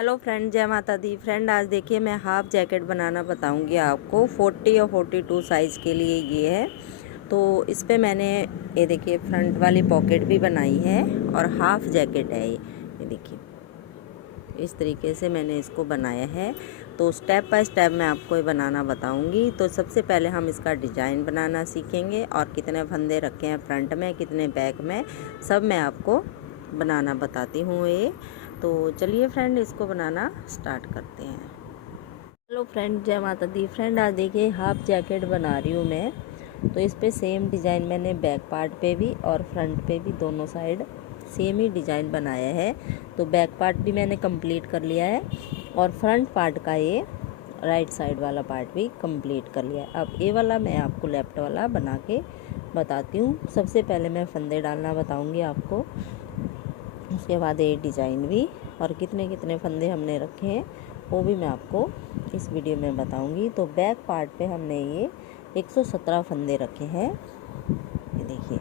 Hello friend, जय माता दी। Friend, आज देखिए मैं हाफ जैकेट बनाना बताऊंगी आपको। 40 और 42 साइज़ के लिए ये है। तो इस पे मैंने ये देखिए फ्रंट वाली पॉकेट भी बनाई है और हाफ जैकेट है ये देखिए इस तरीके से मैंने इसको बनाया है। तो स्टेप बाय स्टेप मैं आपको ये बनाना बताऊंगी। तो सबसे पहले हम इसका डिज़ाइन बनाना सीखेंगे और कितने फंदे रखे हैं फ्रंट में, कितने बैक में, सब मैं आपको बनाना बताती हूँ ये। तो चलिए फ्रेंड, इसको बनाना स्टार्ट करते हैं। हेलो फ्रेंड, जय माता दी। फ्रेंड, आज देखिए हाफ जैकेट बना रही हूँ मैं। तो इस पे सेम डिज़ाइन मैंने बैक पार्ट पे भी और फ्रंट पे भी दोनों साइड सेम ही डिज़ाइन बनाया है। तो बैक पार्ट भी मैंने कंप्लीट कर लिया है और फ्रंट पार्ट का ये राइट साइड वाला पार्ट भी कंप्लीट कर लिया है। अब ये वाला मैं आपको लेफ्ट वाला बना के बताती हूँ। सबसे पहले मैं फंदे डालना बताऊँगी आपको, उसके बाद ये डिज़ाइन भी, और कितने कितने फंदे हमने रखे हैं वो भी मैं आपको इस वीडियो में बताऊंगी। तो बैक पार्ट पे हमने ये 117 फंदे रखे हैं। ये देखिए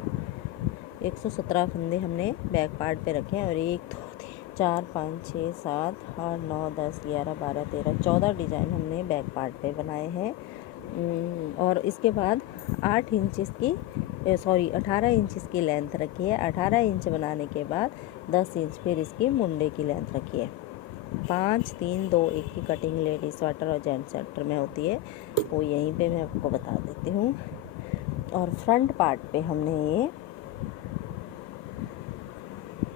117 फंदे हमने बैक पार्ट पे रखे हैं और 1 2 3 4 5 6 7 8 9 10 11 12 13 14 डिज़ाइन हमने बैक पार्ट पे बनाए हैं। और इसके बाद 8 इंचज़ की 18 इंच की लेंथ रखी है। 18 इंच बनाने के बाद 10 इंच फिर इसकी मुंडे की लेंथ रखी है। 5 3 2 1 की कटिंग लेडीज स्वेटर और जेंट्स स्वेटर में होती है, वो यहीं पे मैं आपको बता देती हूँ। और फ्रंट पार्ट पे हमने ये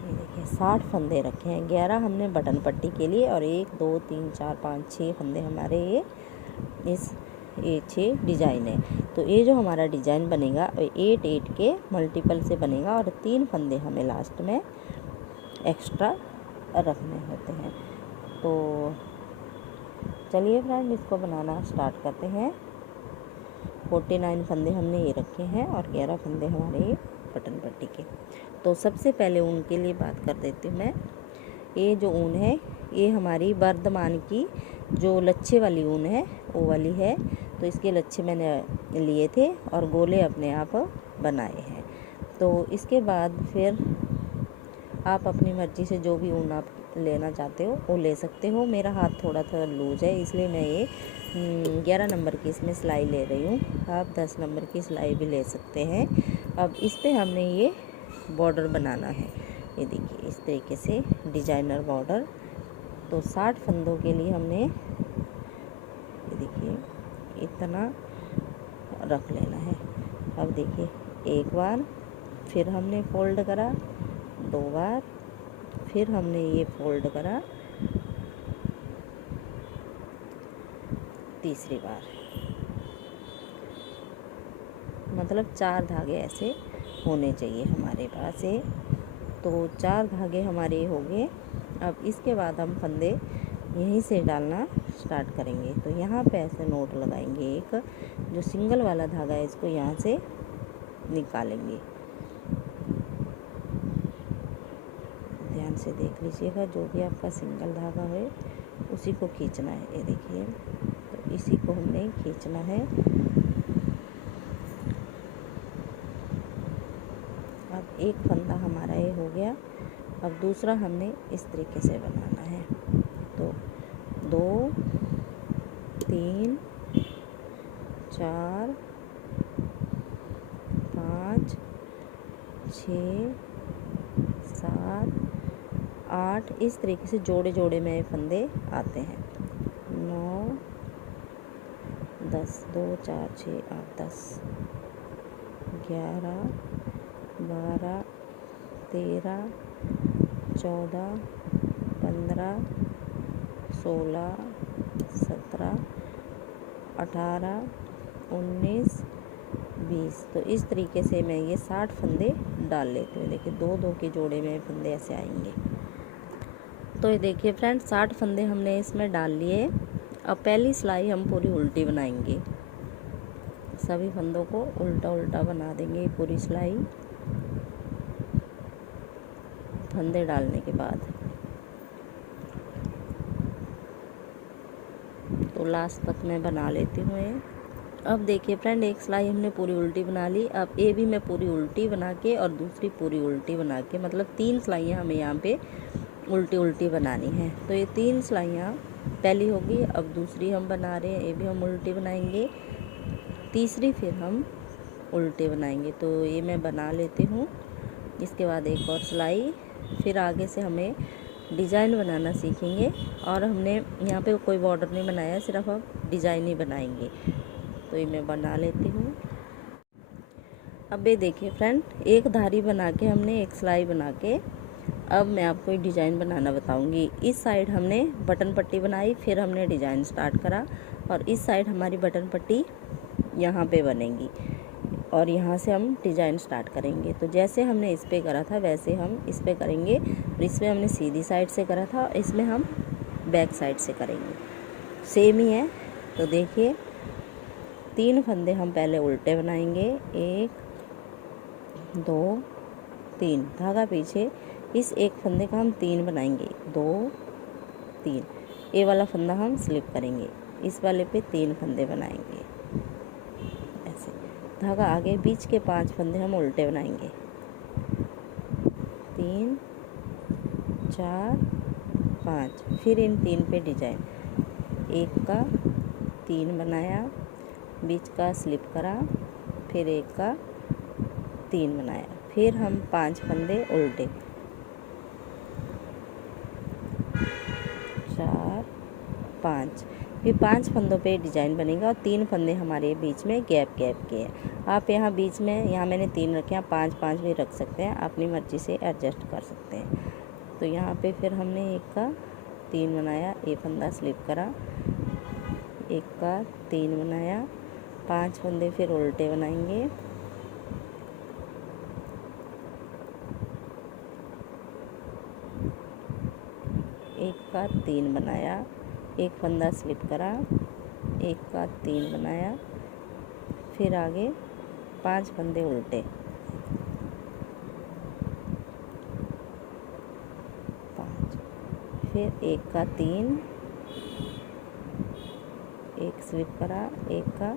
देखिए 60 फंदे रखे हैं। 11 हमने बटन पट्टी के लिए और 1 2 3 4 5 6 फंदे हमारे ये 6 डिज़ाइन है। तो ये जो हमारा डिज़ाइन बनेगा 8 8 के मल्टीपल से बनेगा और 3 फंदे हमें लास्ट में एक्स्ट्रा रखने होते हैं। तो चलिए फ्रेंड, इसको बनाना स्टार्ट करते हैं। 49 फंदे हमने ये रखे हैं और 11 फंदे हमारे ये बटन पट्टी के। तो सबसे पहले ऊन के लिए बात कर देती हूँ मैं। ये जो ऊन है ये हमारी वर्धमान की जो लच्छे वाली ऊन है वो वाली है। तो इसके लच्छे मैंने लिए थे और गोले अपने आप बनाए हैं। तो इसके बाद फिर आप अपनी मर्ज़ी से जो भी ऊन आप लेना चाहते हो वो ले सकते हो। मेरा हाथ थोड़ा सा लूज है, इसलिए मैं ये 11 नंबर की इसमें सिलाई ले रही हूँ। आप 10 नंबर की सिलाई भी ले सकते हैं। अब इस पे हमने ये बॉर्डर बनाना है। ये देखिए इस तरीके से डिजाइनर बॉर्डर। तो 60 फंदों के लिए हमने ये देखिए इतना रख लेना है। अब देखिए एक बार फिर हमने फोल्ड करा, 2 बार फिर हमने ये फोल्ड करा, तीसरी बार, मतलब 4 धागे ऐसे होने चाहिए हमारे पास ये। तो 4 धागे हमारे हो गए। अब इसके बाद हम फंदे यहीं से डालना स्टार्ट करेंगे। तो यहाँ पे ऐसे नोट लगाएंगे, एक जो सिंगल वाला धागा है इसको यहाँ से निकालेंगे। ध्यान से देख लीजिएगा, जो भी आपका सिंगल धागा है उसी को खींचना है। ये देखिए, तो इसी को हमने खींचना है। अब एक फंदा हमारा ये हो गया। अब दूसरा हमने इस तरीके से बनाना है। तो 2 3 4 5 6 7 8 इस तरीके से जोड़े जोड़े में फंदे आते हैं। 9 10 2 4 6 8 10 11 12 13 14 15 16 17 18 19 20। तो इस तरीके से मैं ये 60 फंदे डाल लेती हूँ। देखिए 2 2 के जोड़े में फंदे ऐसे आएंगे। तो ये देखिए फ्रेंड 60 फंदे हमने इसमें डाल लिए। अब पहली सिलाई हम पूरी उल्टी बनाएंगे। सभी फंदों को उल्टा उल्टा बना देंगे पूरी सिलाई फंदे डालने के बाद। तो लास्ट तक मैं बना लेती हूँ ये। अब देखिए फ्रेंड, एक सिलाई हमने पूरी उल्टी बना ली। अब ये भी मैं पूरी उल्टी बना के और दूसरी पूरी उल्टी बना के, मतलब 3 सिलाइयाँ हमें यहाँ पे उल्टी उल्टी बनानी है। तो ये 3 सिलाइयाँ पहली होगी, अब दूसरी हम बना रहे हैं, ये भी हम उल्टी बनाएंगे, तीसरी फिर हम उल्टे बनाएंगे। तो ये मैं बना लेती हूँ। इसके बाद एक और सिलाई, फिर आगे से हमें डिज़ाइन बनाना सीखेंगे। और हमने यहाँ पे कोई बॉर्डर नहीं बनाया, सिर्फ हम डिज़ाइन ही बनाएंगे। तो ये मैं बना लेती हूँ। अब ये देखिए फ्रेंड, एक धारी बना के हमने एक सिलाई बना के, अब मैं आपको एक डिज़ाइन बनाना बताऊंगी। इस साइड हमने बटन पट्टी बनाई, फिर हमने डिज़ाइन स्टार्ट करा, और इस साइड हमारी बटन पट्टी यहाँ पे बनेगी, और यहाँ से हम डिज़ाइन स्टार्ट करेंगे। तो जैसे हमने इस पे करा था वैसे हम इस पे करेंगे, और इसमें हमने सीधी साइड से करा था, और इसमें हम बैक साइड से करेंगे, सेम ही है। तो देखिए 3 फंदे हम पहले उल्टे बनाएंगे, 1 2 3, धागा पीछे, इस एक फंदे का हम 3 बनाएंगे, 2 3, ये वाला फंदा हम स्लिप करेंगे, इस वाले पे 3 फंदे बनाएंगे ऐसे, धागा आगे, बीच के 5 फंदे हम उल्टे बनाएंगे, 3 4 5, फिर इन 3 पे डिजाइन, एक का 3 बनाया, बीच का स्लिप करा, फिर एक का 3 बनाया, फिर हम 5 फंदे उल्टे, 4 5, फिर 5 फंदों पे डिज़ाइन बनेगा, और 3 फंदे हमारे बीच में गैप के हैं। आप यहाँ बीच में, यहाँ मैंने 3 रखे हैं, 5 5 भी रख सकते हैं, अपनी मर्ज़ी से एडजस्ट कर सकते हैं। तो यहाँ पे फिर हमने एक का 3 बनाया, एक फंदा स्लिप करा, एक का 3 बनाया, 5 फंदे फिर उल्टे बनाएंगे, एक का 3 बनाया, एक फंदा स्लिप करा, एक का 3 बनाया, फिर आगे 5 फंदे उल्टे, 5, फिर एक का 3, एक स्लिप करा, एक का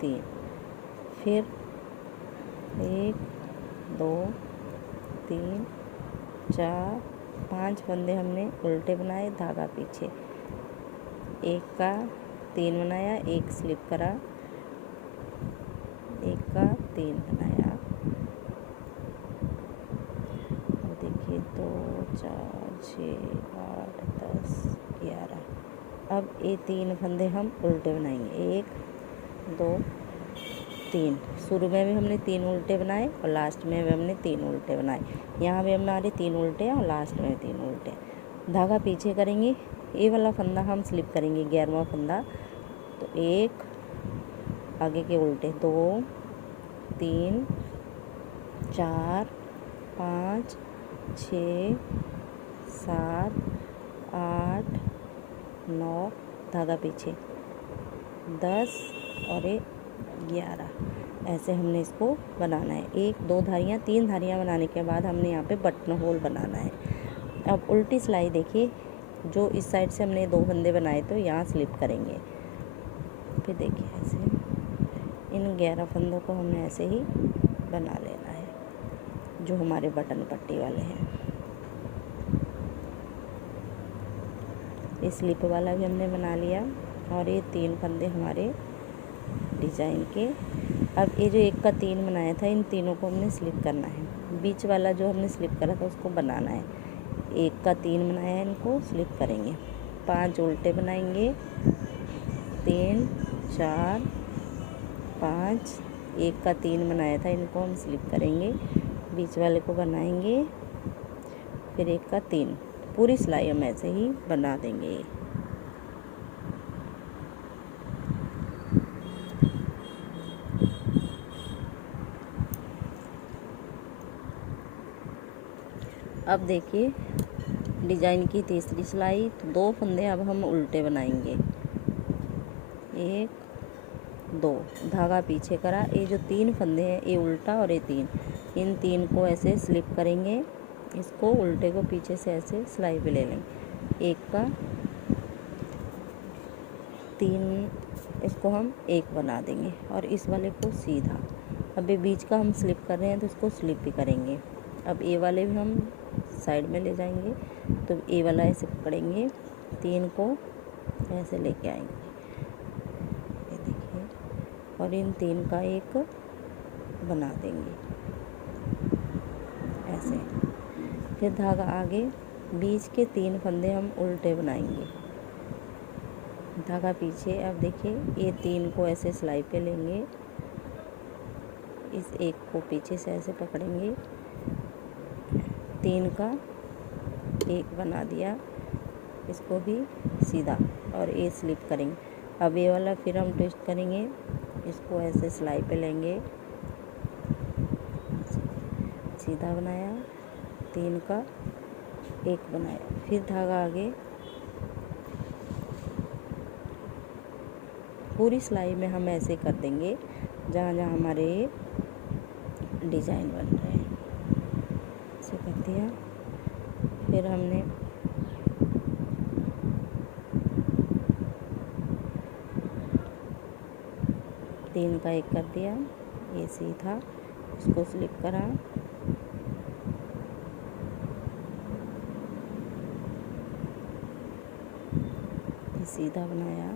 3, फिर 1 2 3 4 5 फंदे हमने उल्टे बनाए, धागा पीछे, एक का 3 बनाया, एक स्लिप करा, एक का 3 बनाया, और देखिए 2 4 6 8 10 11, अब ये 3 फंदे हम उल्टे बनाएंगे, 1 2 3, शुरू में भी हमने 3 उल्टे बनाए, और लास्ट में भी हमने 3 उल्टे बनाए, यहाँ भी हमारे 3 उल्टे हैं, और लास्ट में 3 उल्टे, धागा पीछे करेंगे, ये वाला फंदा हम स्लिप करेंगे, 11वां फंदा, तो 1, आगे के उल्टे, 2 3 4 5 6 7 8 9, धागा पीछे, 10 और 11, ऐसे हमने इसको बनाना है। 1 2 धारियाँ, 3 धारियाँ बनाने के बाद हमने यहाँ पे बटन होल बनाना है। अब उल्टी सिलाई देखिए, जो इस साइड से हमने 2 फंदे बनाए तो यहाँ स्लिप करेंगे, फिर देखिए ऐसे इन 11 फंदों को हमने ऐसे ही बना लेना है, जो हमारे बटन पट्टी वाले हैं। इस स्लिप वाला भी हमने बना लिया, और ये 3 फंदे हमारे डिज़ाइन के। अब ये जो एक का 3 बनाया था, इन तीनों को हमने स्लिप करना है, बीच वाला जो हमने स्लिप करा था उसको बनाना है, एक का 3 बनाया है, इनको स्लिप करेंगे, 5 उल्टे बनाएंगे, 3 4 5, एक का 3 बनाया था, इनको हम स्लिप करेंगे, बीच वाले को बनाएंगे, फिर एक का 3, पूरी सिलाई हम ऐसे ही बना देंगे। अब देखिए डिज़ाइन की तीसरी सिलाई, तो 2 फंदे अब हम उल्टे बनाएंगे, 1 2, धागा पीछे करा, ये जो 3 फंदे हैं ये उल्टा और ये 3, इन 3 को ऐसे स्लिप करेंगे, इसको उल्टे को पीछे से ऐसे सिलाई पे ले लेंगे, एक का 3, इसको हम 1 बना देंगे, और इस वाले को सीधा, अब ये बीच का हम स्लिप कर रहे हैं तो इसको स्लिप भी करेंगे, अब ये वाले भी हम साइड में ले जाएंगे तो ये वाला ऐसे पकड़ेंगे, 3 को ऐसे लेके आएंगे, ये देखिए, और इन 3 का एक बना देंगे ऐसे। फिर धागा आगे, बीच के 3 फंदे हम उल्टे बनाएंगे, धागा पीछे। अब देखिए ये 3 को ऐसे सिलाई पे लेंगे, इस एक को पीछे से ऐसे पकड़ेंगे, 3 का एक बना दिया, इसको भी सीधा और ये स्लिप करेंगे। अब ये वाला फिर हम ट्विस्ट करेंगे, इसको ऐसे सिलाई पे लेंगे, सीधा बनाया, 3 का एक बनाया, फिर धागा आगे, पूरी सिलाई में हम ऐसे कर देंगे जहाँ जहाँ हमारे डिज़ाइन बन रहे हैं, ऐसे कर दिया। फिर हमने तीन का एक कर दिया, ये सीधा, इसको स्लिप करा, ये सीधा बनाया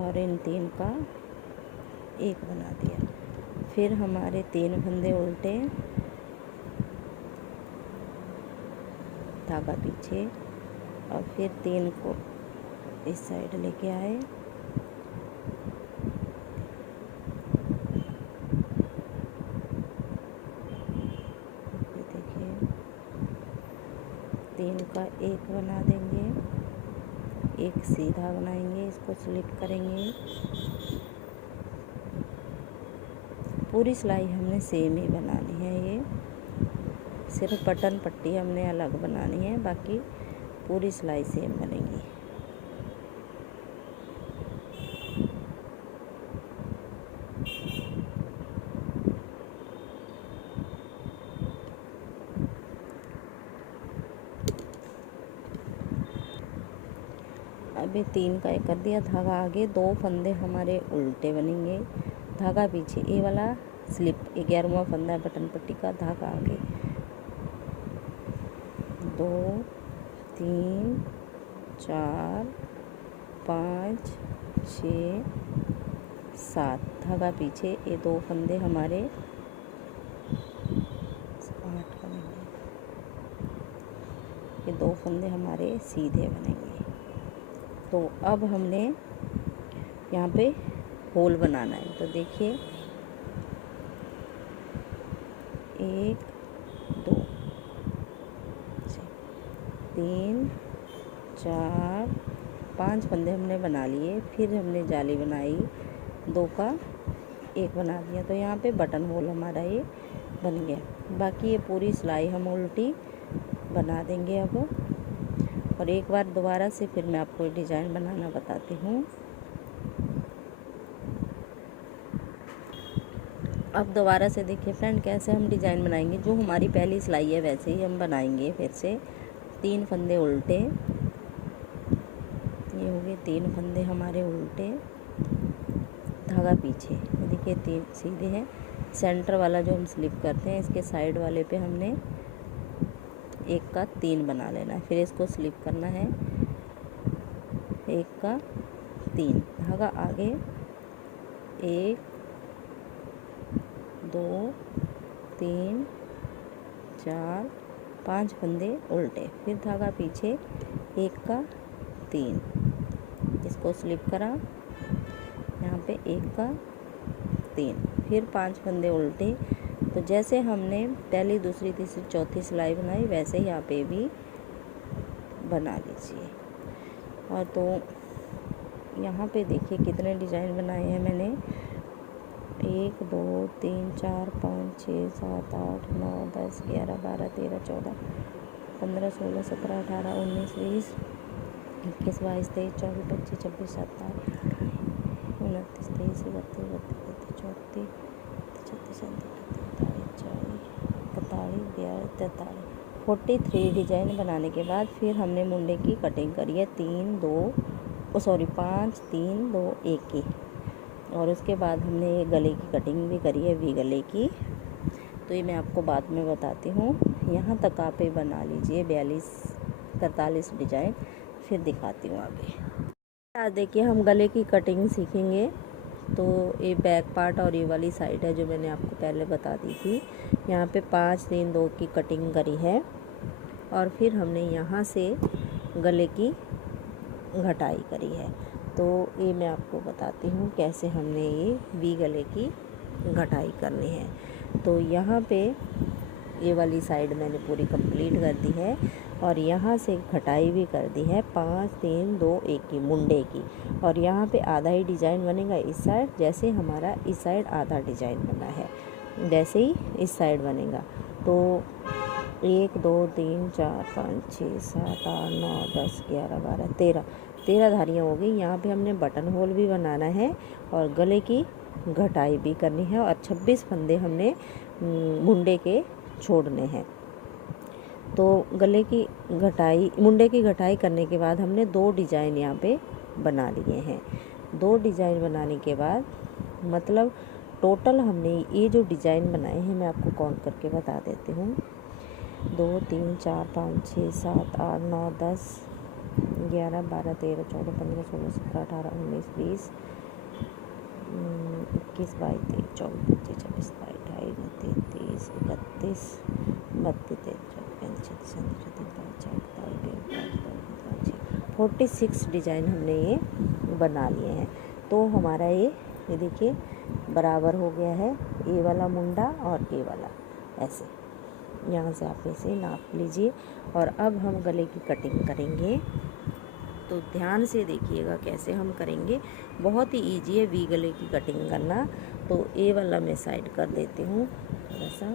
और इन 3 का एक बना दिया। फिर हमारे 3 फंदे उल्टे, धागा पीछे, और फिर 3 को इस साइड लेके आए, ये देखिए 3 का एक बना देंगे, एक सीधा बनाएंगे, इसको स्लिप करेंगे। पूरी सिलाई हमने सेम ही बनानी है, ये सिर्फ बटन पट्टी हमने अलग बनानी है, बाकी पूरी सिलाई सेम बनेगी। अभी 3 का एक कर दिया, धागा आगे, 2 फंदे हमारे उल्टे बनेंगे, धागा पीछे, ये वाला स्लिप 11वां फंदा है बटन पट्टी का, धागा आगे, 2 3 4 5 6 7, धागा पीछे, ये 2 फंदे हमारे 8 बनेंगे, ये 2 फंदे हमारे सीधे बनेंगे। तो अब हमने यहाँ पे होल बनाना है, तो देखिए 1 2 3 4 5 फंदे हमने बना लिए, फिर हमने जाली बनाई, 2 का एक बना दिया, तो यहाँ पे बटन होल हमारा ये बन गया। बाकी ये पूरी सिलाई हम उल्टी बना देंगे अब। और एक बार दोबारा से फिर मैं आपको डिज़ाइन बनाना बताती हूँ। अब दोबारा से देखिए फ्रेंड कैसे हम डिज़ाइन बनाएंगे, जो हमारी पहली सिलाई है वैसे ही हम बनाएंगे। फिर से 3 फंदे उल्टे, ये हो गए 3 फंदे हमारे उल्टे, धागा पीछे, देखिए 3 सीधे हैं। सेंटर वाला जो हम स्लिप करते हैं, इसके साइड वाले पे हमने 1 का 3 बना लेना है, फिर इसको स्लिप करना है, 1 का 3, धागा आगे, 1 2 3 4 5 फंदे उल्टे, फिर धागा पीछे, 1 का 3, इसको स्लिप करा, यहाँ पे 1 का 3, फिर 5 फंदे उल्टे। तो जैसे हमने पहली, दूसरी, तीसरी, चौथी सिलाई बनाई, वैसे ही यहाँ पे भी बना लीजिए। और तो यहाँ पे देखिए कितने डिज़ाइन बनाए हैं मैंने, 1 2 3 4 5 6 7 8 9 10 11 12 13 14 15 16 17 18 19 20 21 22 23 24 25 26 27 29 30 31 32 33 34 36 37 43 डिज़ाइन बनाने के बाद फिर हमने मुंडे की कटिंग करी है 5 3 2 1 की, और उसके बाद हमने ये गले की कटिंग भी करी है वी गले की, तो ये मैं आपको बाद में बताती हूँ। यहाँ तक आप ये बना लीजिए 42-43 डिजाइन, फिर दिखाती हूँ आगे। आज देखिए हम गले की कटिंग सीखेंगे। तो ये बैक पार्ट और ये वाली साइड है जो मैंने आपको पहले बता दी थी। यहाँ पे 5-3-2 की कटिंग करी है और फिर हमने यहाँ से गले की घटाई करी है। तो ये मैं आपको बताती हूँ कैसे हमने ये वी गले की घटाई करनी है। तो यहाँ पे ये वाली साइड मैंने पूरी कंप्लीट कर दी है और यहाँ से घटाई भी कर दी है 5-3-2-1 की मुंडे की। और यहाँ पे आधा ही डिज़ाइन बनेगा इस साइड, जैसे हमारा इस साइड आधा डिज़ाइन बना है जैसे ही इस साइड बनेगा। तो 1 2 3 4 5 6 7 8 9 10 11 12 13 धारियाँ हो गई। यहाँ पे हमने बटन होल भी बनाना है और गले की घटाई भी करनी है और 26 फंदे हमने मुंडे के छोड़ने हैं। तो गले की घटाई, मुंडे की घटाई करने के बाद हमने 2 डिज़ाइन यहाँ पे बना लिए हैं। 2 डिज़ाइन बनाने के बाद मतलब टोटल हमने ये जो डिज़ाइन बनाए हैं मैं आपको काउंट करके बता देती हूँ। 2 3 4 5 6 7 8 9 10 11 12 13 14 15 16 17 18 19 20 21 22 23 24 25 26 27 28 29 30 31 32 33 34 35 36 46 डिज़ाइन हमने ये बना लिए हैं। तो हमारा ये देखिए बराबर हो गया है, ये वाला मुंडा और ये वाला ऐसे। यहाँ से आप इसे नाप लीजिए और अब हम गले की कटिंग करेंगे। तो ध्यान से देखिएगा कैसे हम करेंगे, बहुत ही ईजी है वी गले की कटिंग करना। तो ये वाला मैं साइड कर देती हूँ थोड़ा सा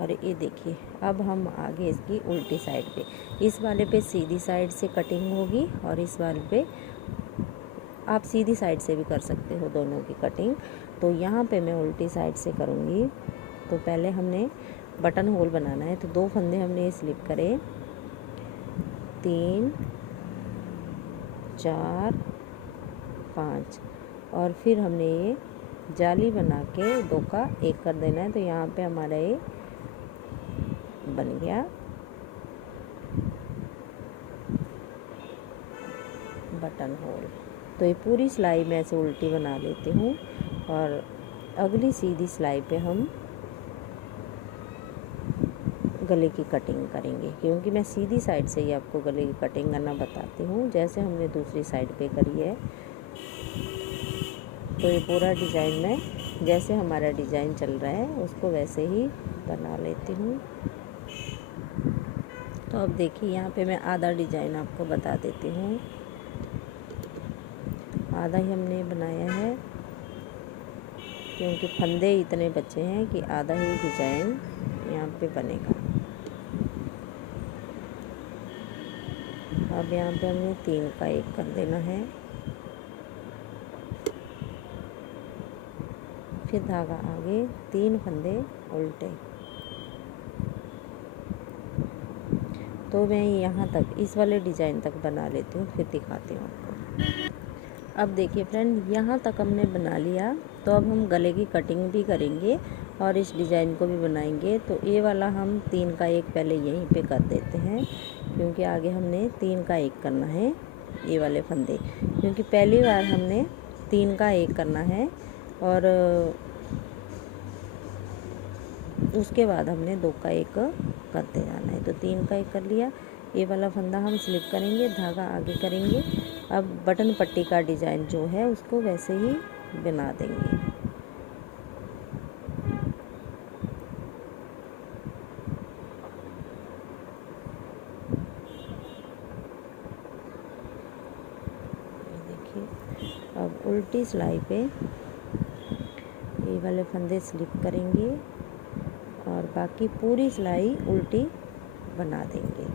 और ये देखिए अब हम आगे इसकी उल्टी साइड पे, इस वाले पे सीधी साइड से कटिंग होगी और इस वाले पे आप सीधी साइड से भी कर सकते हो दोनों की कटिंग। तो यहाँ पे मैं उल्टी साइड से करूँगी। तो पहले हमने बटन होल बनाना है, तो 2 फंदे हमने स्लिप करे, 3 4 5 और फिर हमने ये जाली बना के 2 का 1 कर देना है। तो यहाँ पे हमारा ये बन गया बटन होल। तो ये पूरी सिलाई मैं ऐसे उल्टी बना लेती हूँ और अगली सीधी सिलाई पे हम गले की कटिंग करेंगे, क्योंकि मैं सीधी साइड से ही आपको गले की कटिंग करना बताती हूँ जैसे हमने दूसरी साइड पे करी है। तो ये पूरा डिज़ाइन में जैसे हमारा डिज़ाइन चल रहा है उसको वैसे ही बना लेती हूँ। तो अब देखिए यहाँ पे मैं आधा डिज़ाइन आपको बता देती हूँ। आधा ही हमने बनाया है क्योंकि फंदे इतने बचे हैं कि आधा ही डिज़ाइन यहाँ पे बनेगा। अब यहाँ पे हमने 3 का 1 कर देना है, फिर धागा आगे, 3 फंदे उल्टे। तो मैं यहाँ तक इस वाले डिज़ाइन तक बना लेती हूँ, फिर दिखाती हूँ आपको। अब देखिए फ्रेंड यहाँ तक हमने बना लिया। तो अब हम गले की कटिंग भी करेंगे और इस डिज़ाइन को भी बनाएंगे। तो ये वाला हम 3 का 1 पहले यहीं पे कर देते हैं, क्योंकि आगे हमने 3 का 1 करना है ये वाले फंदे, क्योंकि पहली बार हमने 3 का 1 करना है और उसके बाद हमने 2 का 1 करते जाना है। तो 3 का 1 कर लिया, ये वाला फंदा हम स्लिप करेंगे, धागा आगे करेंगे। अब बटन पट्टी का डिज़ाइन जो है उसको वैसे ही बना देंगे। देखिए अब उल्टी सिलाई पे ये वाले फंदे स्लिप करेंगे और बाकी पूरी सिलाई उल्टी बना देंगे।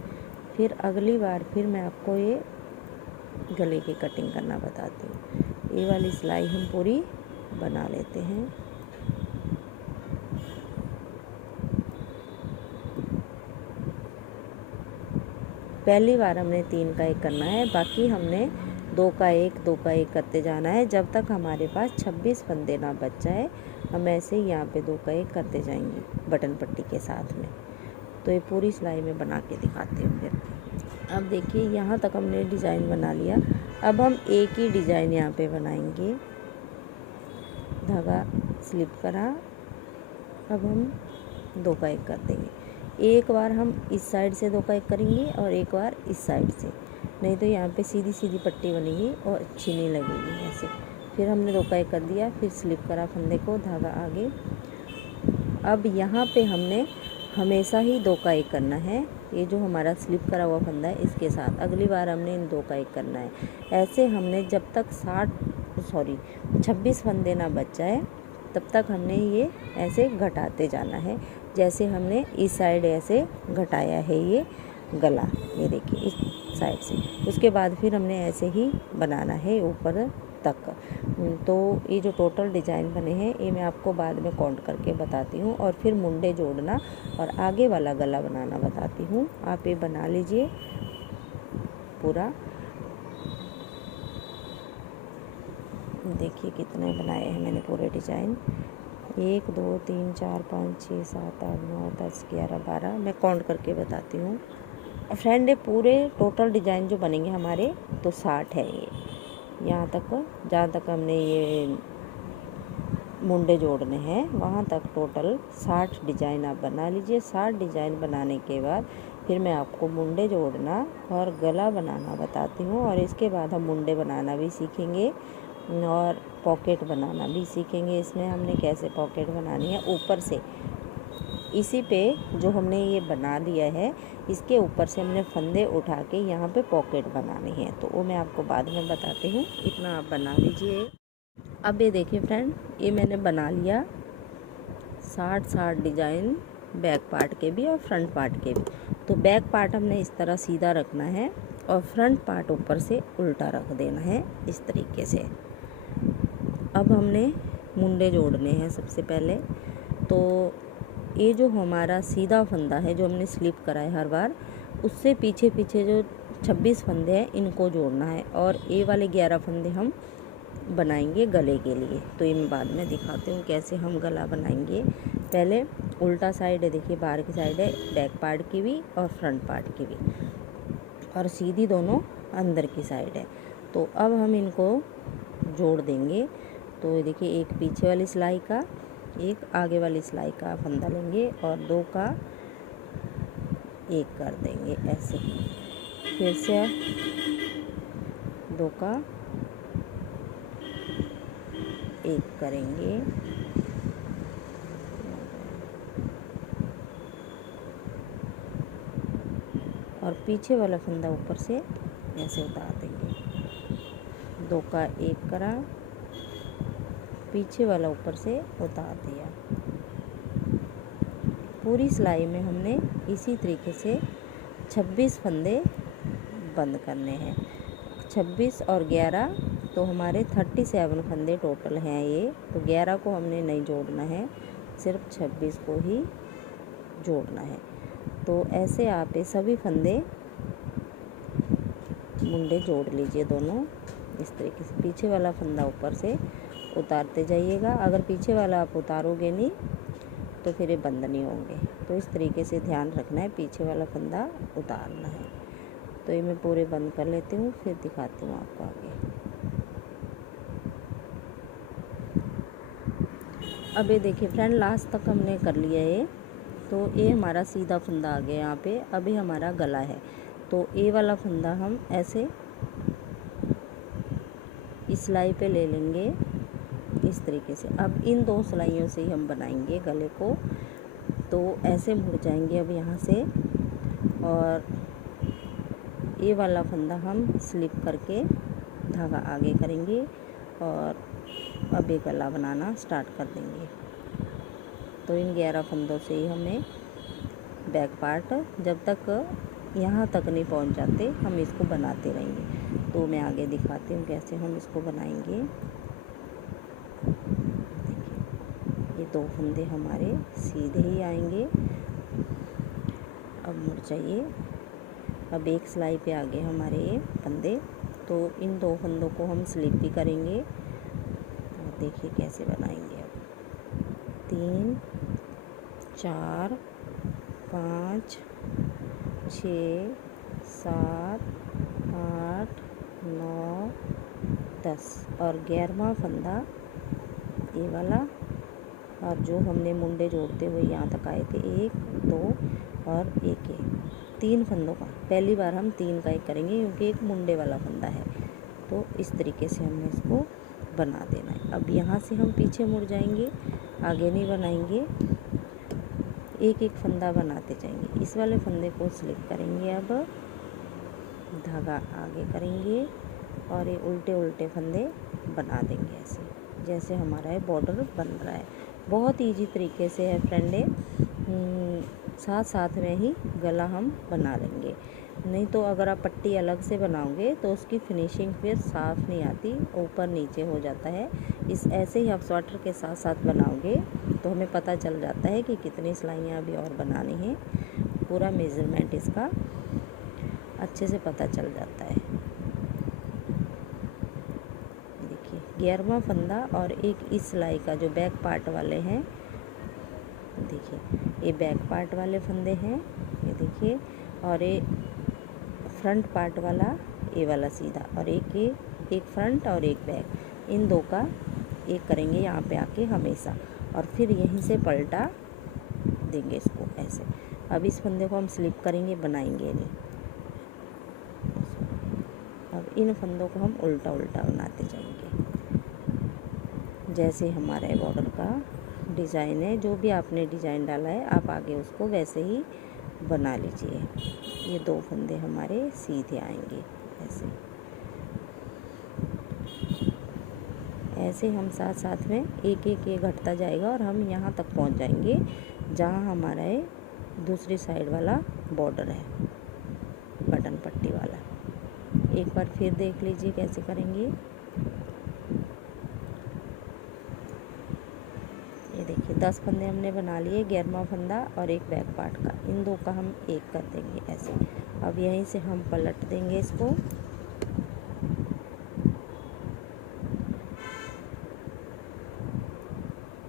फिर अगली बार फिर मैं आपको ये गले की कटिंग करना बताती हूँ। ये वाली सिलाई हम पूरी बना लेते हैं। पहली बार हमने 3 का 1 करना है, बाकी हमने 2 का 1 2 का 1 करते जाना है जब तक हमारे पास 26 फंदे ना बच जाए। हम ऐसे ही यहाँ पे 2 का 1 करते जाएंगे बटन पट्टी के साथ में। तो ये पूरी सिलाई में बना के दिखाती हूँ फिर। अब देखिए यहाँ तक हमने डिज़ाइन बना लिया। अब हम एक ही डिज़ाइन यहाँ पे बनाएंगे। धागा स्लिप करा, अब हम 2 का 1 कर देंगे। एक बार हम इस साइड से 2 का 1 करेंगे और एक बार इस साइड से, नहीं तो यहाँ पे सीधी सीधी पट्टी बनेगी और अच्छी नहीं लगेगी ऐसे। फिर हमने 2 का 1 कर दिया, फिर स्लिप करा फंदे को, धागा आगे। अब यहाँ पे हमने हमेशा ही 2 का 1 करना है। ये जो हमारा स्लिप करा हुआ फंदा है इसके साथ अगली बार हमने इन 2 का 1 करना है। ऐसे हमने जब तक 26 फंदे ना बच जाए तब तक हमने ये ऐसे घटाते जाना है। जैसे हमने इस साइड ऐसे घटाया है ये गला, ये देखिए इस साइड से। उसके बाद फिर हमने ऐसे ही बनाना है ऊपर तक। तो ये जो टोटल डिज़ाइन बने हैं ये मैं आपको बाद में काउंट करके बताती हूँ, और फिर मुंडे जोड़ना और आगे वाला गला बनाना बताती हूँ। आप ये बना लीजिए पूरा। देखिए कितने बनाए हैं मैंने पूरे डिज़ाइन, 1 2 3 4 5 6 7 8 9 10 11 12, मैं काउंट करके बताती हूँ। फ्रेंड ये पूरे टोटल डिज़ाइन जो बनेंगे हमारे तो 60 है ये, यहाँ तक जहाँ तक हमने ये मुंडे जोड़ने हैं वहाँ तक टोटल 60 डिज़ाइन आप बना लीजिए। 60 डिज़ाइन बनाने के बाद फिर मैं आपको मुंडे जोड़ना और गला बनाना बताती हूँ, और इसके बाद हम मुंडे बनाना भी सीखेंगे और पॉकेट बनाना भी सीखेंगे। इसमें हमने कैसे पॉकेट बनानी है, ऊपर से इसी पे जो हमने ये बना लिया है इसके ऊपर से हमने फंदे उठा के यहाँ पे पॉकेट बनानी है, तो वो मैं आपको बाद में बताती हूँ। इतना आप बना लीजिए। अब ये देखिए फ्रेंड, ये मैंने बना लिया 60 डिज़ाइन बैक पार्ट के भी और फ्रंट पार्ट के भी। तो बैक पार्ट हमने इस तरह सीधा रखना है और फ्रंट पार्ट ऊपर से उल्टा रख देना है इस तरीके से। अब हमने मुंडे जोड़ने हैं सबसे पहले। तो ये जो हमारा सीधा फंदा है जो हमने स्लिप करा है हर बार, उससे पीछे पीछे जो 26 फंदे हैं इनको जोड़ना है, और ये वाले 11 फंदे हम बनाएंगे गले के लिए। तो ये मैं बाद में दिखाती हूँ कैसे हम गला बनाएंगे। पहले उल्टा साइड है, देखिए बाहर की साइड है बैक पार्ट की भी और फ्रंट पार्ट की भी, और सीधी दोनों अंदर की साइड है। तो अब हम इनको जोड़ देंगे। तो ये देखिए एक पीछे वाली सिलाई का, एक आगे वाली सिलाई का फंदा लेंगे और 2 का 1 कर देंगे ऐसे। फिर से 2 का 1 करेंगे, और पीछे वाला फंदा ऊपर से ऐसे उतार देंगे। 2 का 1 करा, पीछे वाला ऊपर से उतार दिया। पूरी सिलाई में हमने इसी तरीके से 26 फंदे बंद करने हैं। 26 और 11 तो हमारे 37 फंदे टोटल हैं ये। तो 11 को हमने नहीं जोड़ना है, सिर्फ 26 को ही जोड़ना है। तो ऐसे आप ये सभी फंदे मुंडे जोड़ लीजिए दोनों इस तरीके से। पीछे वाला फंदा ऊपर से उतारते जाइएगा, अगर पीछे वाला आप उतारोगे नहीं तो फिर ये बंद नहीं होंगे। तो इस तरीके से ध्यान रखना है, पीछे वाला फंदा उतारना है। तो ये मैं पूरे बंद कर लेती हूँ, फिर दिखाती हूँ आपको आगे। अब ये देखिए फ्रेंड, लास्ट तक हमने कर लिया ये। तो ये हमारा सीधा फंदा आ गया यहाँ पे। अभी हमारा गला है, तो ये वाला फंदा हम ऐसे इस सिलाई पे ले लेंगे इस तरीके से। अब इन 2 सिलाइयों से ही हम बनाएंगे गले को। तो ऐसे मुड़ जाएंगे अब यहाँ से, और ये वाला फंदा हम स्लिप करके धागा आगे करेंगे और अब ये गला बनाना स्टार्ट कर देंगे। तो इन 11 फंदों से ही हमें बैक पार्ट जब तक यहाँ तक नहीं पहुँच जाते हम इसको बनाते रहेंगे। तो मैं आगे दिखाती हूँ कैसे हम इसको बनाएंगे। देखिए ये 2 फंदे हमारे सीधे ही आएंगे। अब मुड़ जाइए, अब एक सिलाई पे आगे हमारे ये फंदे। तो इन 2 फंदों को हम स्लिप भी करेंगे, और देखिए कैसे बनाएंगे। अब 3 4 5 6 7 8 9 10 और 11वां फंदा ये वाला, और जो हमने मुंडे जोड़ते हुए यहाँ तक आए थे 1 2 और 1 3 फंदों का, पहली बार हम 3 का ही करेंगे क्योंकि एक मुंडे वाला फंदा है। तो इस तरीके से हमने इसको बना देना है। अब यहाँ से हम पीछे मुड़ जाएंगे, आगे नहीं बनाएंगे, एक एक फंदा बनाते जाएंगे। इस वाले फंदे को स्लिप करेंगे, अब धागा आगे करेंगे और ये उल्टे उल्टे फंदे बना देंगे ऐसे, जैसे हमारा ये बॉर्डर बन रहा है। बहुत इजी तरीके से है फ्रेंडे, साथ साथ में ही गला हम बना लेंगे। नहीं तो अगर आप पट्टी अलग से बनाओगे तो उसकी फिनिशिंग फिर साफ़ नहीं आती, ऊपर नीचे हो जाता है। इस ऐसे ही आप स्वेटर के साथ साथ बनाओगे तो हमें पता चल जाता है कि कितनी सिलाइयाँ अभी और बनानी हैं। पूरा मेज़रमेंट इसका अच्छे से पता चल जाता है। देखिए 11वां फंदा और एक इस सिलाई का जो बैक पार्ट वाले हैं, देखिए ये बैक पार्ट वाले फंदे हैं, ये देखिए, और ये फ्रंट पार्ट वाला, ये वाला सीधा, और एक फ्रंट और एक बैक, इन दो का एक करेंगे यहाँ पे आके हमेशा, और फिर यहीं से पलटा देंगे इसको ऐसे। अब इस फंदे को हम स्लिप करेंगे, बनाएंगे नहीं। अब इन फंदों को हम उल्टा उल्टा बनाते जाएंगे, जैसे हमारे बॉर्डर का डिज़ाइन है। जो भी आपने डिज़ाइन डाला है आप आगे उसको वैसे ही बना लीजिए। ये 2 फंदे हमारे सीधे आएंगे ऐसे। ऐसे हम साथ साथ में एक एक ये घटता जाएगा और हम यहाँ तक पहुँच जाएंगे जहाँ हमारा ये दूसरी साइड वाला बॉर्डर है, बटन पट्टी वाला। एक बार फिर देख लीजिए कैसे करेंगे। ये देखिए 10 फंदे हमने बना लिए, 11वां फंदा और एक बैक पार्ट का, इन दो का हम एक कर देंगे ऐसे। अब यहीं से हम पलट देंगे इसको,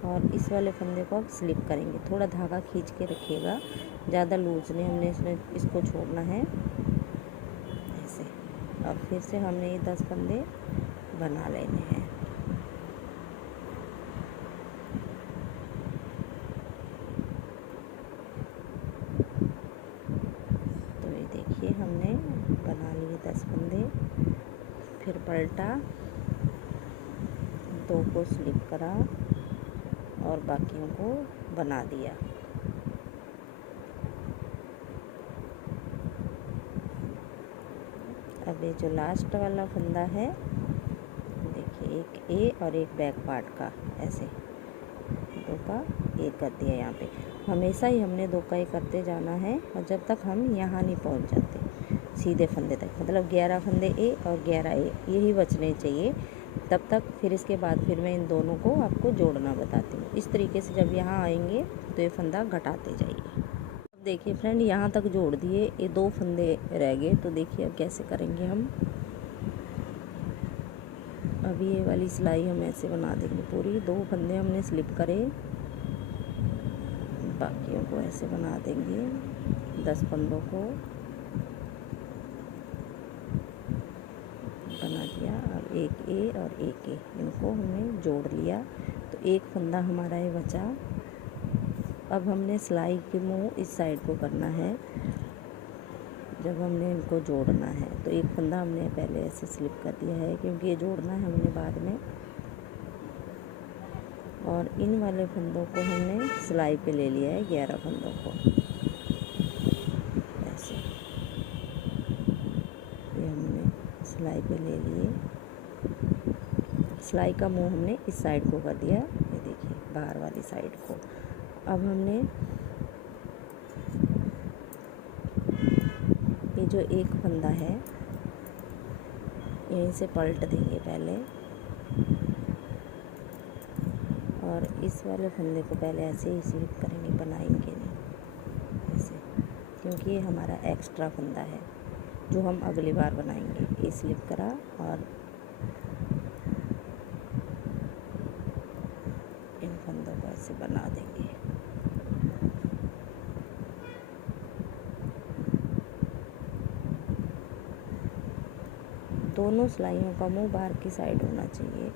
और इस वाले फंदे को अब स्लिप करेंगे। थोड़ा धागा खींच के रखिएगा, ज़्यादा लूज नहीं हमने इसको छोड़ना है ऐसे। अब फिर से हमने ये 10 फंदे बना लेने हैं। तो ये देखिए हमने बना लिए 10 फंदे, फिर पलटा, 2 को स्लिप करा और बाकियों को बना दिया। अब ये जो लास्ट वाला फंदा है, देखिए एक ए और एक बैक पार्ट का ऐसे 2 का एक कर दिया यहाँ पे। हमेशा ही हमने 2 का एक करते जाना है, और जब तक हम यहाँ नहीं पहुँच जाते सीधे फंदे तक, मतलब 11 फंदे ए और 11 ए यही बचने चाहिए तब तक। फिर इसके बाद फिर मैं इन दोनों को आपको जोड़ना बताती हूँ। इस तरीके से जब यहाँ आएंगे तो ये फंदा घटाते जाइए। अब देखिए फ्रेंड यहाँ तक जोड़ दिए, ये 2 फंदे रह गए, तो देखिए अब कैसे करेंगे हम। अभी ये वाली सिलाई हम ऐसे बना देंगे पूरी, 2 फंदे हमने स्लिप करे, बाकियों को ऐसे बना देंगे 10 फंदों को बना दिया। अब एक ए और एक ए, इनको हमने जोड़ लिया, तो एक फंदा हमारा ये बचा। अब हमने सिलाई के मुँह इस साइड को करना है, जब हमने इनको जोड़ना है तो एक फंदा हमने पहले ऐसे स्लिप कर दिया है क्योंकि ये जोड़ना है हमने बाद में, और इन वाले फंदों को हमने सिलाई पे ले लिया है 11 फंदों को ऐसे। ये हमने सिलाई पे ले लिए, सिलाई का मुंह हमने इस साइड को कर दिया, ये देखिए बाहर वाली साइड को। अब हमने ये जो एक फंदा है यहीं से पलट देंगे पहले, और इस वाले फंदे को पहले ऐसे ही स्लिप करेंगे, बनाएंगे नहीं ऐसे, क्योंकि ये हमारा एक्स्ट्रा फंदा है जो हम अगली बार बनाएंगे। ये स्लिप करा और इन फंदों को ऐसे बना देंगे। दोनों सिलाइयों का मुंह बाहर की साइड होना चाहिए।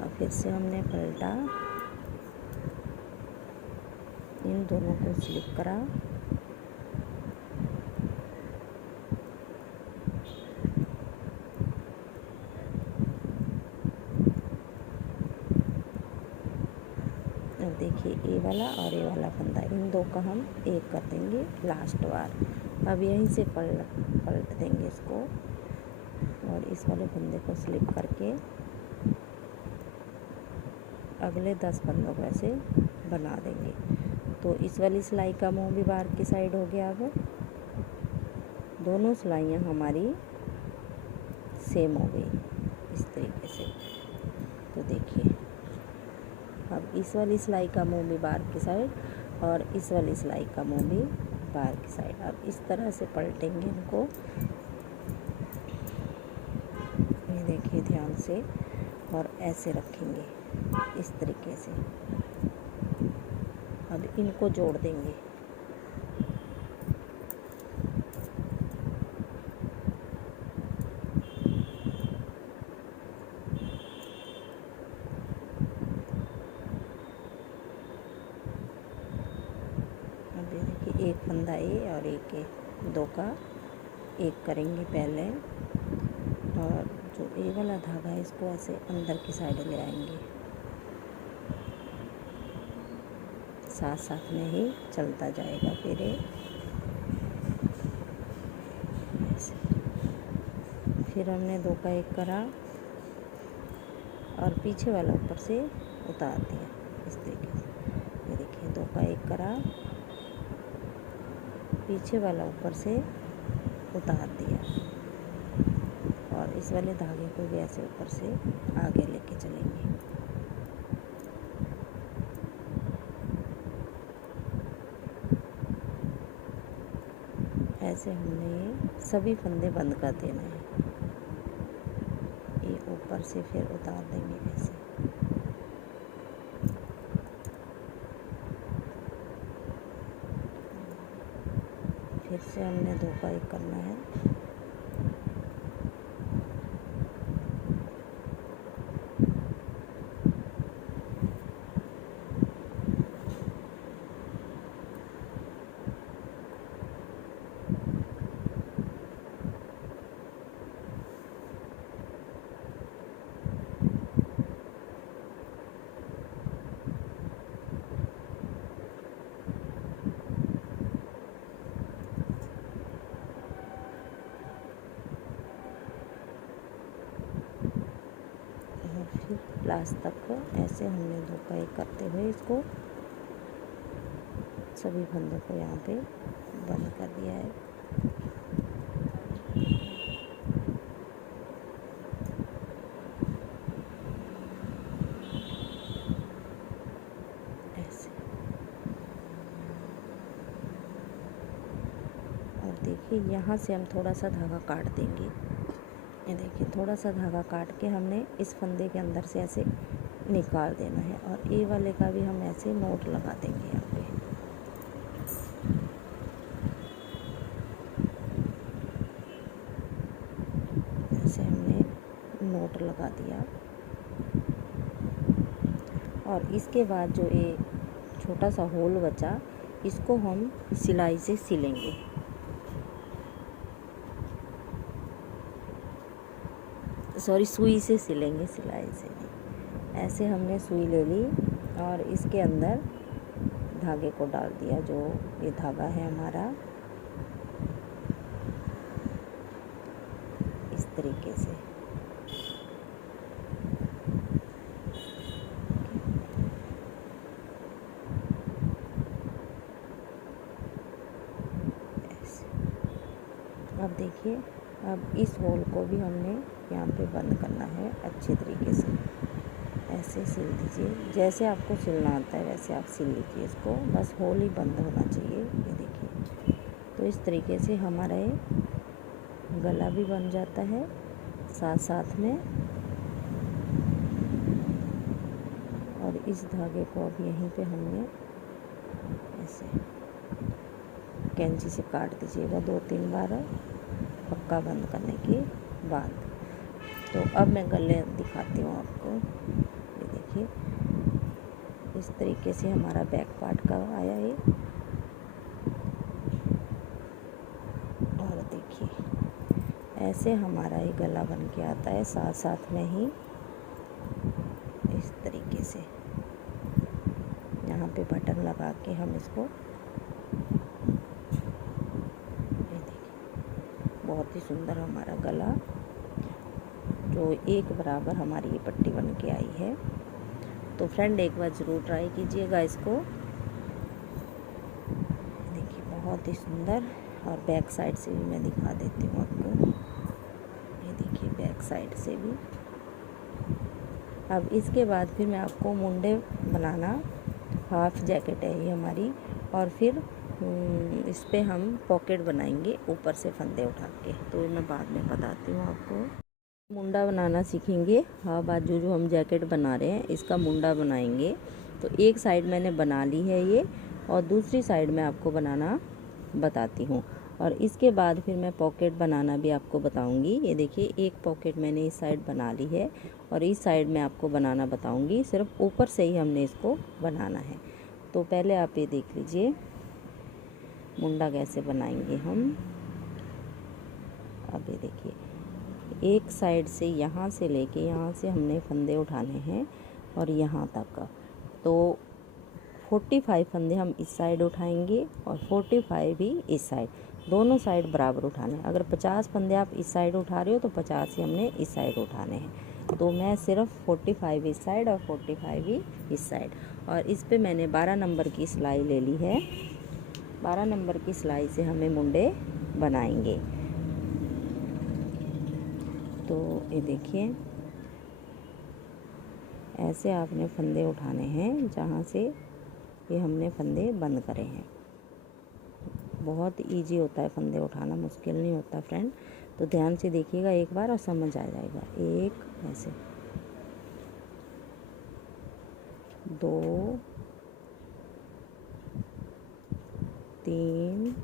अब फिर से हमने पलटा, इन दोनों को स्लिप करा, अब देखिए ए वाला और ए वाला फंदा, इन दो का हम एक कर देंगे लास्ट बार। अब यहीं से पलट देंगे इसको और इस वाले फंदे को स्लिप करके अगले 10 फंदों को ऐसे बना देंगे। तो इस वाली सिलाई का मुंह भी बाहर की साइड हो गया। अब दोनों सिलाइयाँ हमारी सेम हो गई इस तरीके से। तो देखिए अब इस वाली सिलाई का मुंह भी बाहर की साइड और इस वाली सिलाई का मुंह भी बाहर की साइड। अब इस तरह से पलटेंगे इनको, ये देखिए ध्यान से, और ऐसे रखेंगे इस तरीके से। अब इनको जोड़ देंगे। अब ये देखिए एक फंदा ए और एक ए, दो का एक करेंगे पहले, और जो ए वाला धागा है इसको ऐसे अंदर की साइड ले आएंगे, साथ साथ में ही चलता जाएगा। फिर फिर हमने दो का एक करा और पीछे वाला ऊपर से उतार दिया इस तरीके से। ये देखिए दो का एक करा, पीछे वाला ऊपर से उतार दिया और इस वाले धागे को भी ऐसे ऊपर से आगे लेके चलेंगे। ऐसे हमने ये सभी फंदे बंद कर देना है। ये ऊपर से फिर उतार देंगे ऐसे। फिर से हमने दो का एक करना है। फिर लास्ट तक ऐसे हमने दो का एक करते हुए इसको सभी फंदों को यहाँ पे बंद कर दिया है। ऐसे, और देखिए यहाँ से हम थोड़ा सा धागा काट देंगे। ये देखिए थोड़ा सा धागा काट के हमने इस फंदे के अंदर से ऐसे निकाल देना है, और ए वाले का भी हम ऐसे नोट लगा देंगे यहाँ पे। ऐसे हमने नोट लगा दिया, और इसके बाद जो ये छोटा सा होल बचा इसको हम सिलाई से सिलेंगे। सॉरी, सुई से सिलेंगे, सिलाई से नहीं। ऐसे हमने सुई ले ली और इसके अंदर धागे को डाल दिया, जो ये धागा है हमारा, इस तरीके से। अब देखिए, अब इस होल को भी हमने यहाँ पे बंद करना है अच्छे तरीके से। ऐसे सिल दीजिए, जैसे आपको सिलना आता है वैसे आप सिल लीजिए इसको, बस होल ही बंद होना चाहिए। ये देखिए, तो इस तरीके से हमारा ये गला भी बन जाता है साथ साथ में। और इस धागे को अब यहीं पे हमने ऐसे कैंची से काट दीजिएगा 2-3 बार पक्का बंद करने के बाद। तो अब मैं गले दिखाती हूँ आपको। ये देखिए इस तरीके से हमारा बैक पार्ट का आया है। और देखिए ऐसे हमारा ये गला बन के आता है, साथ साथ में ही इस तरीके से यहाँ पे बटन लगा के हम इसको, ये देखिए बहुत ही सुंदर हमारा गला जो एक बराबर हमारी ये पट्टी बन के आई है। तो फ्रेंड एक बार ज़रूर ट्राई कीजिएगा इसको। देखिए बहुत ही सुंदर। और बैक साइड से भी मैं दिखा देती हूँ आपको। ये देखिए बैक साइड से भी। अब इसके बाद फिर मैं आपको मुंडे बनाना, हाफ जैकेट है ये हमारी, और फिर इस पे हम पॉकेट बनाएंगे ऊपर से फंदे उठा के। तो मैं बाद में बताती हूँ आपको। मुंडा बनाना सीखेंगे, हाफ बाजू जो हम जैकेट बना रहे हैं इसका मुंडा बनाएंगे। तो एक साइड मैंने बना ली है ये, और दूसरी साइड में आपको बनाना बताती हूँ। और इसके बाद फिर मैं पॉकेट बनाना भी आपको बताऊँगी। ये देखिए एक पॉकेट मैंने इस साइड बना ली है, और इस साइड में आपको बनाना बताऊँगी। सिर्फ ऊपर से ही हमने इसको बनाना है। तो पहले आप ये देख लीजिए मुंडा कैसे बनाएंगे हम। अब ये देखिए एक साइड से यहाँ से लेके यहाँ से हमने फंदे उठाने हैं और यहाँ तक। तो 45 फंदे हम इस साइड उठाएंगे और 45 भी इस साइड, दोनों साइड बराबर उठाने हैं। अगर 50 फंदे आप इस साइड उठा रहे हो तो 50 ही हमने इस साइड उठाने हैं। तो मैं सिर्फ 45 इस साइड और 45 ही इस साइड। और इस पे मैंने 12 नंबर की सिलाई ले ली है। 12 नंबर की सिलाई से हमें मुंडे बनाएंगे। तो ये देखिए ऐसे आपने फंदे उठाने हैं जहाँ से ये हमने फंदे बंद करे हैं। बहुत इजी होता है फंदे उठाना, मुश्किल नहीं होता फ्रेंड। तो ध्यान से देखिएगा एक बार और समझ आ जाएगा। एक ऐसे, 2 3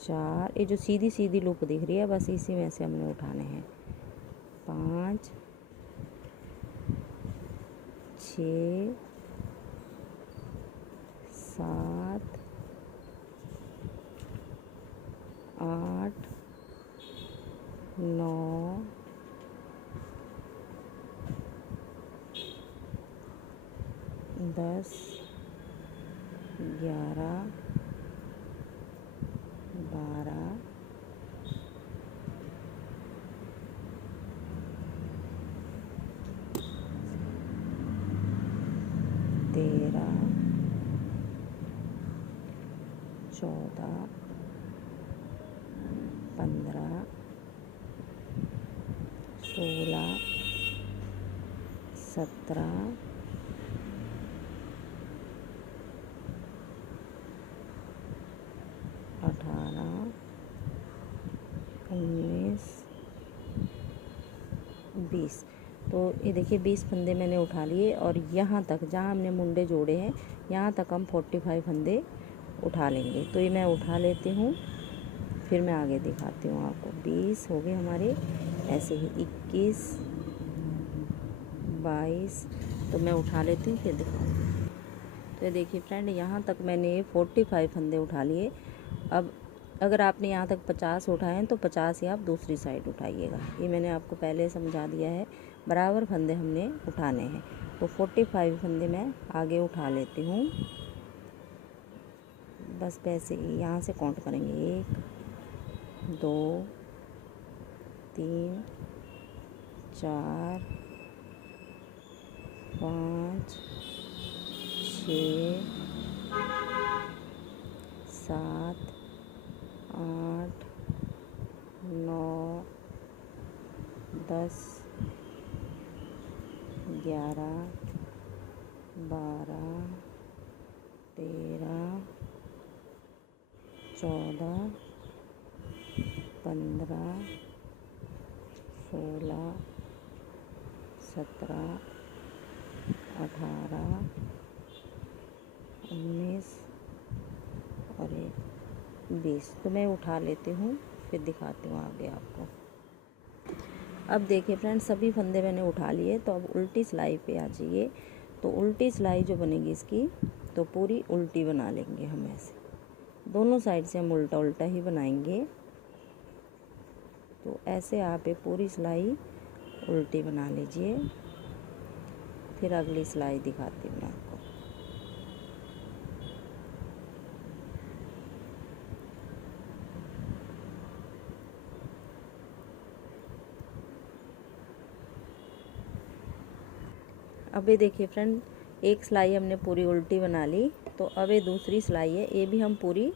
4, ये जो सीधी सीधी लूप दिख रही है बस इसी में से हमने उठाने हैं। 5 6 7 8 9 10 11 12 13 14 15 16 17 18 19 20। तो ये देखिए 20 फंदे मैंने उठा लिए, और यहाँ तक जहाँ हमने मुंडे जोड़े हैं यहाँ तक हम 45 फंदे उठा लेंगे। तो ये मैं उठा लेती हूँ, फिर मैं आगे दिखाती हूँ आपको। 20 हो गए हमारे, ऐसे ही 21 22। तो मैं उठा लेती हूँ फिर दिखाऊँगी। तो ये देखिए फ्रेंड यहाँ तक मैंने 45 फंदे उठा लिए। अब अगर आपने यहाँ तक 50 उठाए हैं तो 50 ही आप दूसरी साइड उठाइएगा। ये मैंने आपको पहले समझा दिया है। बराबर फंदे हमने उठाने हैं। तो 45 फंदे मैं आगे उठा लेती हूँ। बस पैसे यहाँ से काउंट करेंगे। 1 2 3 4 5 6 7 8 9 10 11 12 13 14 15 16 17 18 19 और ये 20। तो मैं उठा लेती हूँ, फिर दिखाती हूँ आगे आपको। अब देखिए फ्रेंड, सभी फंदे मैंने उठा लिए। तो अब उल्टी सिलाई पे आ जाइए। तो उल्टी सिलाई जो बनेगी इसकी, तो पूरी उल्टी बना लेंगे हम ऐसे। दोनों साइड से हम उल्टा उल्टा ही बनाएंगे। तो ऐसे आप ये पूरी सिलाई उल्टी बना लीजिए। फिर अगली सिलाई दिखाती हूँ आपको। अब ये देखिए फ्रेंड, एक सिलाई हमने पूरी उल्टी बना ली। तो अब ये दूसरी सिलाई है, ये भी हम पूरी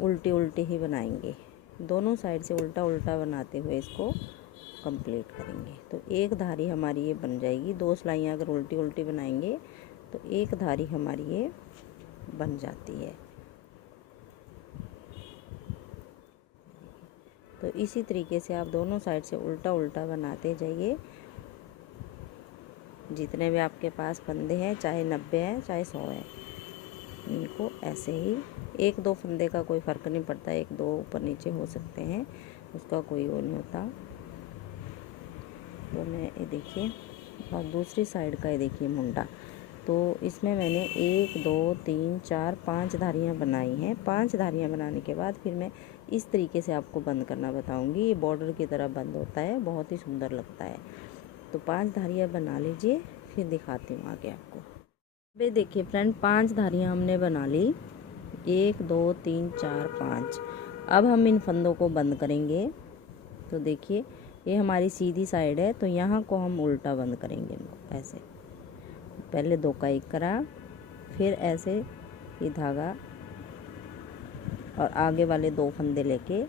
उल्टी उल्टी ही बनाएंगे। दोनों साइड से उल्टा उल्टा बनाते हुए इसको कंप्लीट करेंगे। तो एक धारी हमारी ये बन जाएगी। 2 सिलाइयाँ अगर उल्टी उल्टी बनाएंगे तो एक धारी हमारी ये बन जाती है। तो इसी तरीके से आप दोनों साइड से उल्टा उल्टा बनाते जाइए। जितने भी आपके पास फंदे हैं, चाहे 90 हैं चाहे 100 है, इनको ऐसे ही 1-2 फंदे का कोई फ़र्क नहीं पड़ता, 1-2 ऊपर नीचे हो सकते हैं, उसका कोई वो नहीं होता। तो मैं ये देखिए, और दूसरी साइड का ये देखिए मुंडा। तो इसमें मैंने 1 2 3 4 5 धारियाँ बनाई हैं। 5 धारियाँ बनाने के बाद फिर मैं इस तरीके से आपको बंद करना बताऊंगी। ये बॉर्डर की तरह बंद होता है, बहुत ही सुंदर लगता है। तो 5 धारियाँ बना लीजिए, फिर दिखाती हूँ आगे आपको। ये देखिए फ्रेंड, 5 धारियाँ हमने बना ली। 1 2 3 4 5। अब हम इन फंदों को बंद करेंगे। तो देखिए, ये हमारी सीधी साइड है, तो यहाँ को हम उल्टा बंद करेंगे इनको ऐसे। पहले 2 का 1 करा, फिर ऐसे ये धागा और आगे वाले 2 फंदे लेके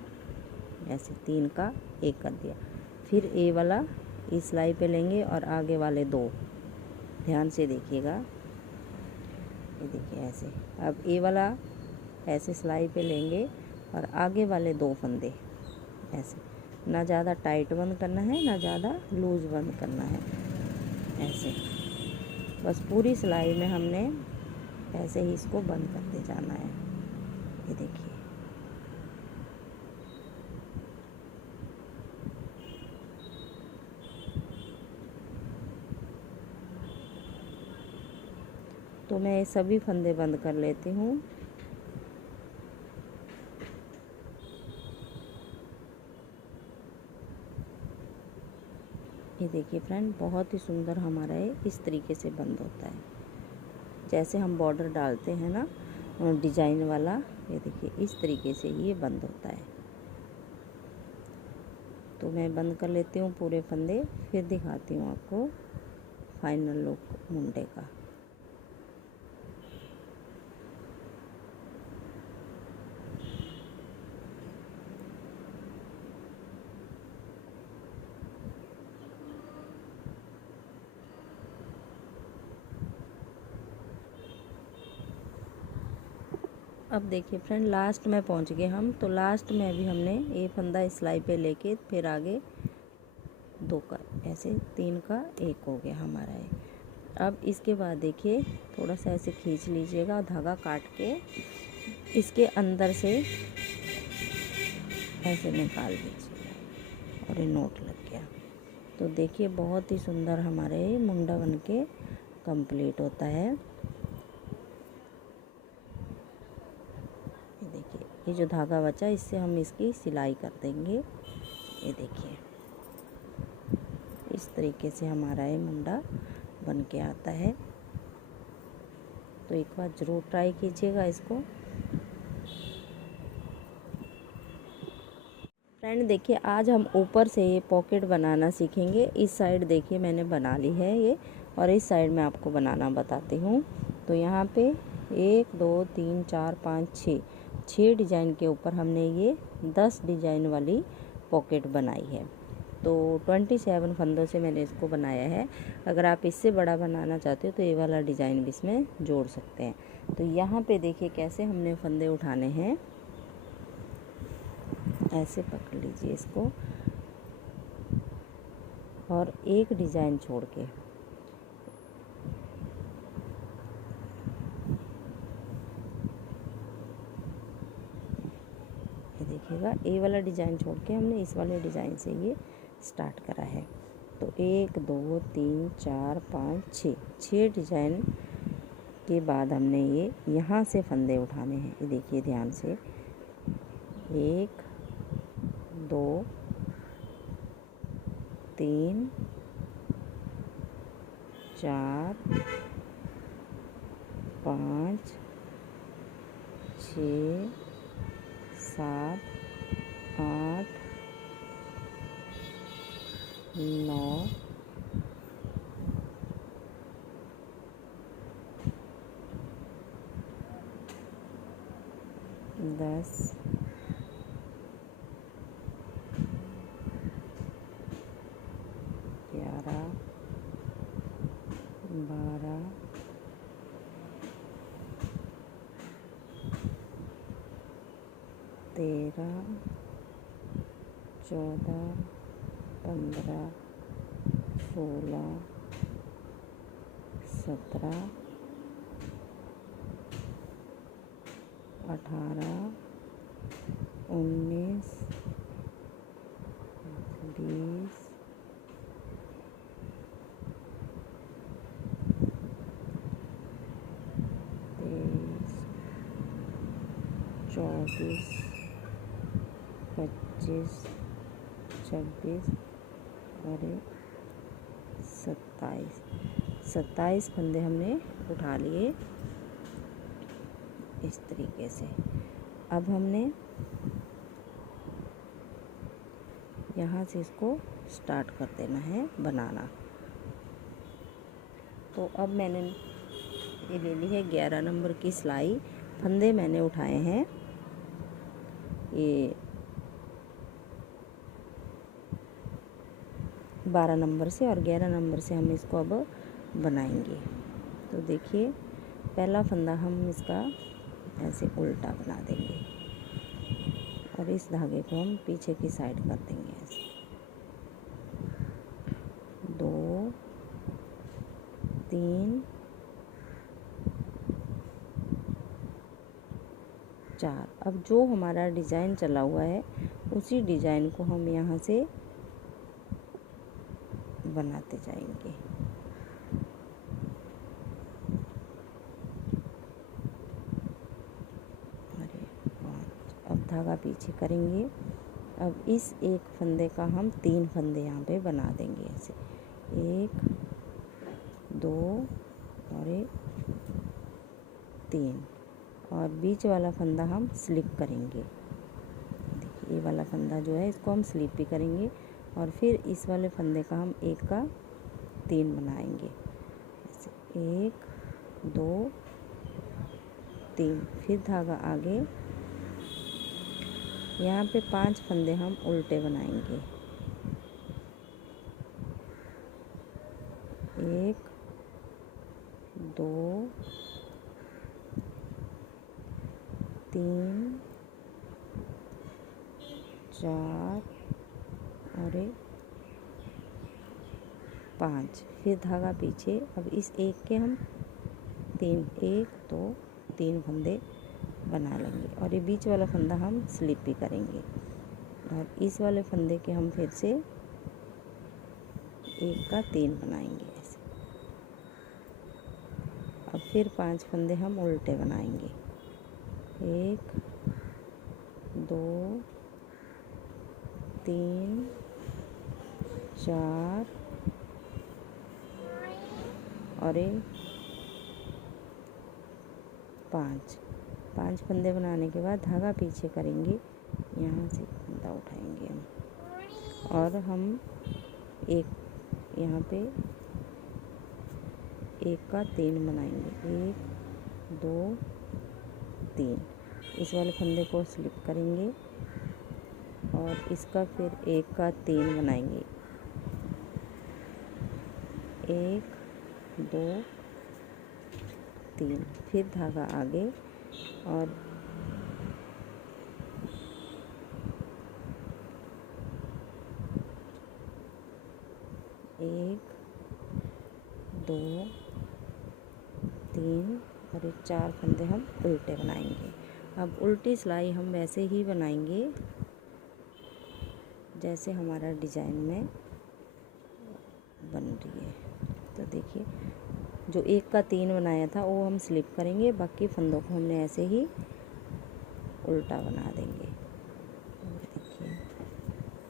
ऐसे 3 का 1 कर दिया। फिर ए वाला इस सिलाई पे लेंगे और आगे वाले 2, ध्यान से देखिएगा, ये देखिए ऐसे। अब ए वाला ऐसे सिलाई पे लेंगे और आगे वाले 2 फंदे ऐसे। ना ज़्यादा टाइट बंद करना है, ना ज़्यादा लूज़ बंद करना है, ऐसे। बस पूरी सिलाई में हमने ऐसे ही इसको बंद करते जाना है। ये देखिए, तो मैं ये सभी फंदे बंद कर लेती हूँ। ये देखिए फ्रेंड, बहुत ही सुंदर हमारा ये इस तरीके से बंद होता है। जैसे हम बॉर्डर डालते हैं ना डिजाइन वाला, ये देखिए इस तरीके से ये बंद होता है। तो मैं बंद कर लेती हूँ पूरे फंदे, फिर दिखाती हूँ आपको फाइनल लुक मुंडे का। अब देखिए फ्रेंड, लास्ट में पहुंच गए हम। तो लास्ट में अभी हमने ये फंदा सिलाई पे लेके फिर आगे 2 का ऐसे 3 का 1 हो गया हमारा ये। अब इसके बाद देखिए, थोड़ा सा ऐसे खींच लीजिएगा, धागा काट के इसके अंदर से ऐसे निकाल दीजिएगा और ये नोट लग गया। तो देखिए, बहुत ही सुंदर हमारे मुंडा बनके कंप्लीट होता है। देखिए, ये जो धागा बचा, इससे हम इसकी सिलाई कर देंगे। ये देखिए, इस तरीके से हमारा ये मुंडा बन के आता है। तो एक बार ज़रूर ट्राई कीजिएगा इसको। फ्रेंड देखिए, आज हम ऊपर से ये पॉकेट बनाना सीखेंगे। इस साइड देखिए मैंने बना ली है ये, और इस साइड में आपको बनाना बताती हूँ। तो यहाँ पे 1 2 3 4 5 6 डिज़ाइन के ऊपर हमने ये 10 डिज़ाइन वाली पॉकेट बनाई है। तो 27 फंदों से मैंने इसको बनाया है। अगर आप इससे बड़ा बनाना चाहते हो तो ये वाला डिज़ाइन भी इसमें जोड़ सकते हैं। तो यहाँ पे देखिए कैसे हमने फंदे उठाने हैं। ऐसे पकड़ लीजिए इसको और एक डिज़ाइन छोड़ के जाएगा। ए वाला डिज़ाइन छोड़ के हमने इस वाले डिज़ाइन से ये स्टार्ट करा है। तो 1 2 3 4 5 6 डिज़ाइन के बाद हमने ये यहाँ से फंदे उठाने हैं। ये देखिए ध्यान से, 1 2 3 4 5 6 7 8 9 10 11 12 13 14 15 16 17 18 19 20 23 24 25 26 और 27 फंदे हमने उठा लिए इस तरीके से। अब हमने यहाँ से इसको स्टार्ट कर देना है बनाना। तो अब मैंने ये ले ली है 11 नंबर की सिलाई। फंदे मैंने उठाए हैं ये 12 नंबर से, और 11 नंबर से हम इसको अब बनाएंगे। तो देखिए पहला फंदा हम इसका ऐसे उल्टा बना देंगे और इस धागे को हम पीछे की साइड कर देंगे ऐसे। 2 3 4। अब जो हमारा डिज़ाइन चला हुआ है उसी डिज़ाइन को हम यहाँ से बनाते जाएंगे। अरे 5। अब धागा पीछे करेंगे। अब इस एक फंदे का हम 3 फंदे यहाँ पे बना देंगे ऐसे, 1 2 और 3, और बीच वाला फंदा हम स्लिप करेंगे। देखिए ये वाला फंदा जो है इसको हम स्लिप भी करेंगे, और फिर इस वाले फंदे का हम 1 का 3 बनाएंगे ऐसे, 1 2 3। फिर धागा आगे, यहाँ पे 5 फंदे हम उल्टे बनाएंगे, 1 2 3 4 और 5। फिर धागा पीछे। अब इस एक के हम 3 1 2 3 फंदे बना लेंगे, और ये बीच वाला फंदा हम स्लिप भी करेंगे, और इस वाले फंदे के हम फिर से 1 का 3 बनाएंगे ऐसे। अब फिर 5 फंदे हम उल्टे बनाएंगे, 1 2 3 4 और 5 फंदे बनाने के बाद धागा पीछे करेंगे, यहाँ से फंदा उठाएंगे हम, और हम एक यहाँ पे 1 का 3 बनाएंगे, 1 2 3। इस वाले फंदे को स्लिप करेंगे और इसका फिर 1 का 3 बनाएंगे, 1 2 3। फिर धागा आगे, और एक 2 3 और एक 4 फंदे हम उल्टे बनाएंगे। अब उल्टी सिलाई हम वैसे ही बनाएंगे जैसे हमारा डिज़ाइन में बन रही है। तो देखिए जो 1 का 3 बनाया था वो हम स्लिप करेंगे, बाकी फंदों को हमने ऐसे ही उल्टा बना देंगे। देखिए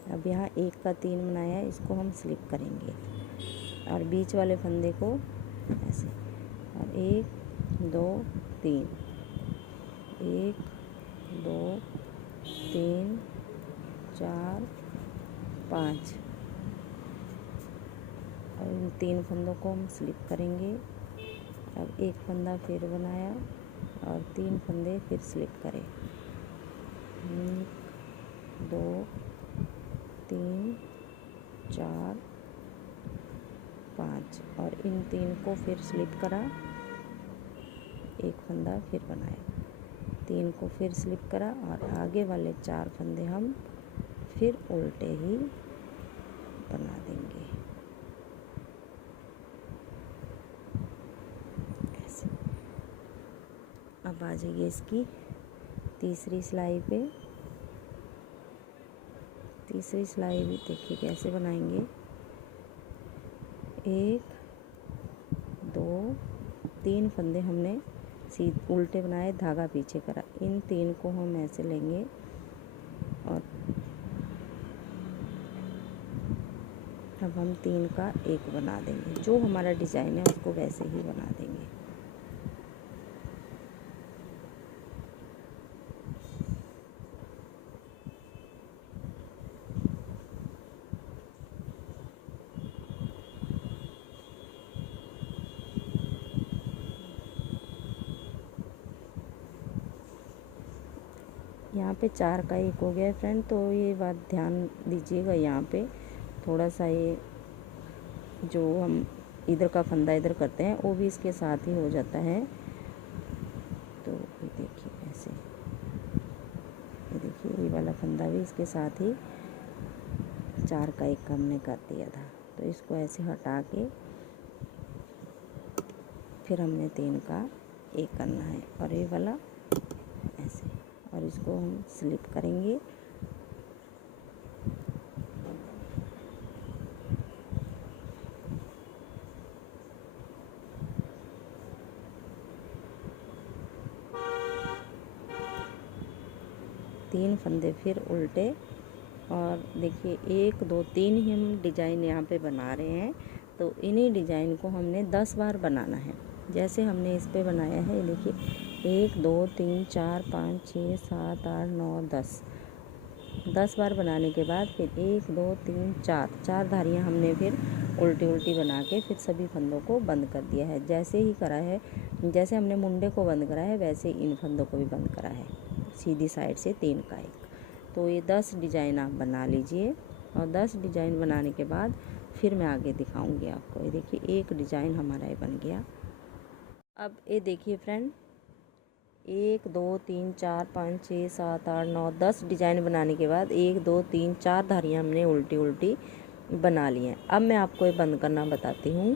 अब यहाँ 1 का 3 बनाया है, इसको हम स्लिप करेंगे और बीच वाले फंदे को ऐसे, और 1 2 3, 1 2 3 4 5, और इन 3 फंदों को हम स्लिप करेंगे। अब 1 फंदा फिर बनाया और 3 फंदे फिर स्लिप करें, 1 2 3 4 5, और इन 3 को फिर स्लिप करा, 1 फंदा फिर बनाया, 3 को फिर स्लिप करा, और आगे वाले 4 फंदे हम फिर उल्टे ही बना देंगे ऐसे। अब आ जाइए इसकी तीसरी सिलाई पे। तीसरी सिलाई भी देखिए कैसे बनाएंगे, 1 2 3 फंदे हमने उल्टे बनाए, धागा पीछे करा, इन 3 को हम ऐसे लेंगे और अब हम 3 का 1 बना देंगे। जो हमारा डिज़ाइन है उसको वैसे ही बना देंगे। यहाँ पे 4 का 1 हो गया है फ्रेंड, तो ये बात ध्यान दीजिएगा। यहाँ पे थोड़ा सा ये जो हम इधर का फंदा इधर करते हैं वो भी इसके साथ ही हो जाता है। तो ये देखिए ऐसे, ये देखिए ये वाला फंदा भी इसके साथ ही 4 का 1 हमने कर दिया था। तो इसको ऐसे हटा के फिर हमने 3 का 1 करना है, और ये वाला ऐसे, और इसको हम स्लिप करेंगे। तीन फंदे फिर उल्टे, और देखिए 1 2 3 ही हम डिज़ाइन यहाँ पे बना रहे हैं। तो इन्हीं डिज़ाइन को हमने 10 बार बनाना है, जैसे हमने इस पे बनाया है। देखिए 1 2 3 4 5 6 7 8 9 10 बार बनाने के बाद फिर 1 2 3 4 धारियाँ हमने फिर उल्टी उल्टी बना के फिर सभी फंदों को बंद कर दिया है। जैसे ही करा है, जैसे हमने मुंडे को बंद करा है वैसे इन फंदों को भी बंद करा है, सीधी साइड से 3 का 1। तो ये 10 डिज़ाइन आप बना लीजिए, और 10 डिज़ाइन बनाने के बाद फिर मैं आगे दिखाऊंगी आपको। ये देखिए एक डिज़ाइन हमारा ये बन गया। अब ये देखिए फ्रेंड, 1 2 3 4 5 6 7 8 9 10 डिज़ाइन बनाने के बाद 1 2 3 4 धारियाँ हमने उल्टी उल्टी बना ली हैं। अब मैं आपको ये बंद करना बताती हूँ।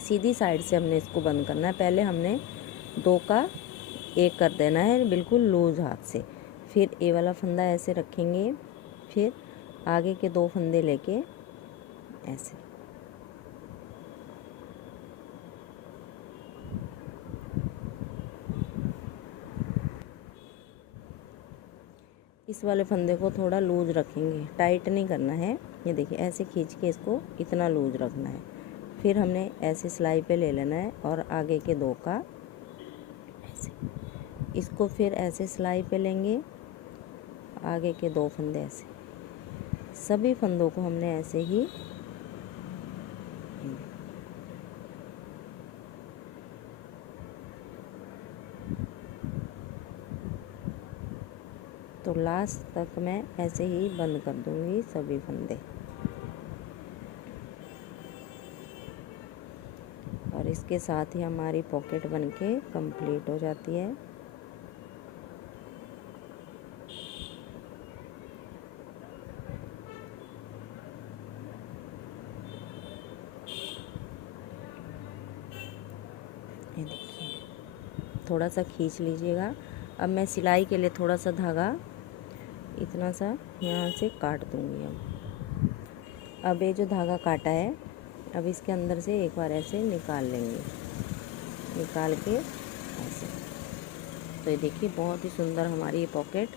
सीधी साइड से हमने इसको बंद करना है। पहले हमने 2 का 1 कर देना है बिल्कुल लूज हाथ से, फिर ये वाला फंदा ऐसे रखेंगे, फिर आगे के 2 फंदे लेके ऐसे, इस वाले फंदे को थोड़ा लूज रखेंगे, टाइट नहीं करना है। ये देखिए ऐसे खींच के इसको इतना लूज रखना है। फिर हमने ऐसे सिलाई पे ले लेना है और आगे के 2 का ऐसे, इसको फिर ऐसे सिलाई पे लेंगे, आगे के 2 फंदे ऐसे, सभी फंदों को हमने ऐसे ही तो लास्ट तक मैं ऐसे ही बंद कर दूंगी सभी फंदे। और इसके साथ ही हमारी पॉकेट बनके कंप्लीट हो जाती है। ये देखिए थोड़ा सा खींच लीजिएगा। अब मैं सिलाई के लिए थोड़ा सा धागा इतना सा यहाँ से काट दूँगी। अब ये जो धागा काटा है, अब इसके अंदर से एक बार ऐसे निकाल लेंगे, निकाल के ऐसे। तो ये देखिए बहुत ही सुंदर हमारी ये पॉकेट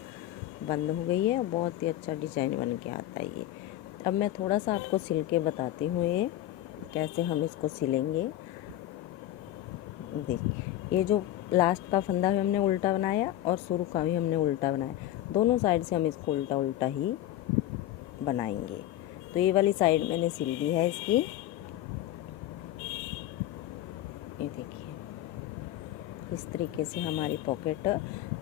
बंद हो गई है और बहुत ही अच्छा डिज़ाइन बन के आता है ये। अब मैं थोड़ा सा आपको सिल के बताती हूँ ये कैसे हम इसको सिलेंगे। देखिए ये जो लास्ट का फंदा भी हमने उल्टा बनाया और शुरू का भी हमने उल्टा बनाया, दोनों साइड से हम इसको उल्टा उल्टा ही बनाएंगे। तो ये वाली साइड मैंने सिल दी है इसकी। ये देखिए इस तरीके से हमारी पॉकेट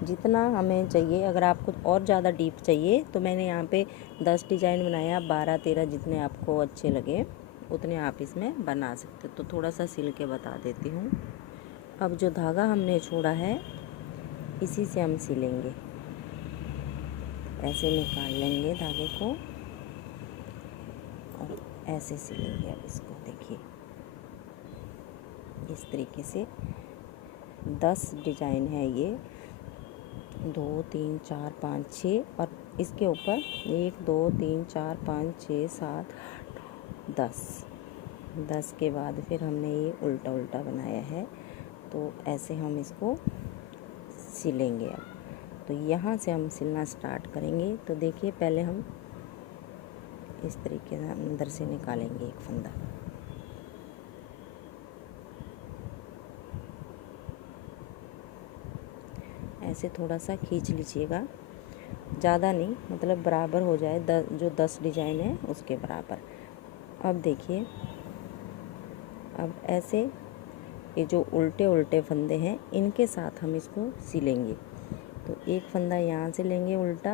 जितना हमें चाहिए, अगर आपको और ज़्यादा डीप चाहिए तो मैंने यहाँ पे 10 डिज़ाइन बनाया, 12-13 जितने आपको अच्छे लगे उतने आप इसमें बना सकते। तो थोड़ा सा सिल के बता देती हूँ। अब जो धागा हमने छोड़ा है इसी से हम सिलेंगे, ऐसे निकाल लेंगे धागे को और ऐसे सिलेंगे। अब इसको देखिए इस तरीके से 10 डिज़ाइन है ये, 2 3 4 5 6 और इसके ऊपर 1 2 3 4 5 6 7 10 के बाद फिर हमने ये उल्टा उल्टा बनाया है। तो ऐसे हम इसको सिलेंगे। अब तो यहाँ से हम सिलना स्टार्ट करेंगे। तो देखिए पहले हम इस तरीके से अंदर से निकालेंगे एक फंदा, ऐसे थोड़ा सा खींच लीजिएगा, ज़्यादा नहीं, मतलब बराबर हो जाए जो 10 डिज़ाइन है उसके बराबर। अब देखिए अब ऐसे ये जो उल्टे उल्टे फंदे हैं इनके साथ हम इसको सिलेंगे। तो एक फंदा यहाँ से लेंगे उल्टा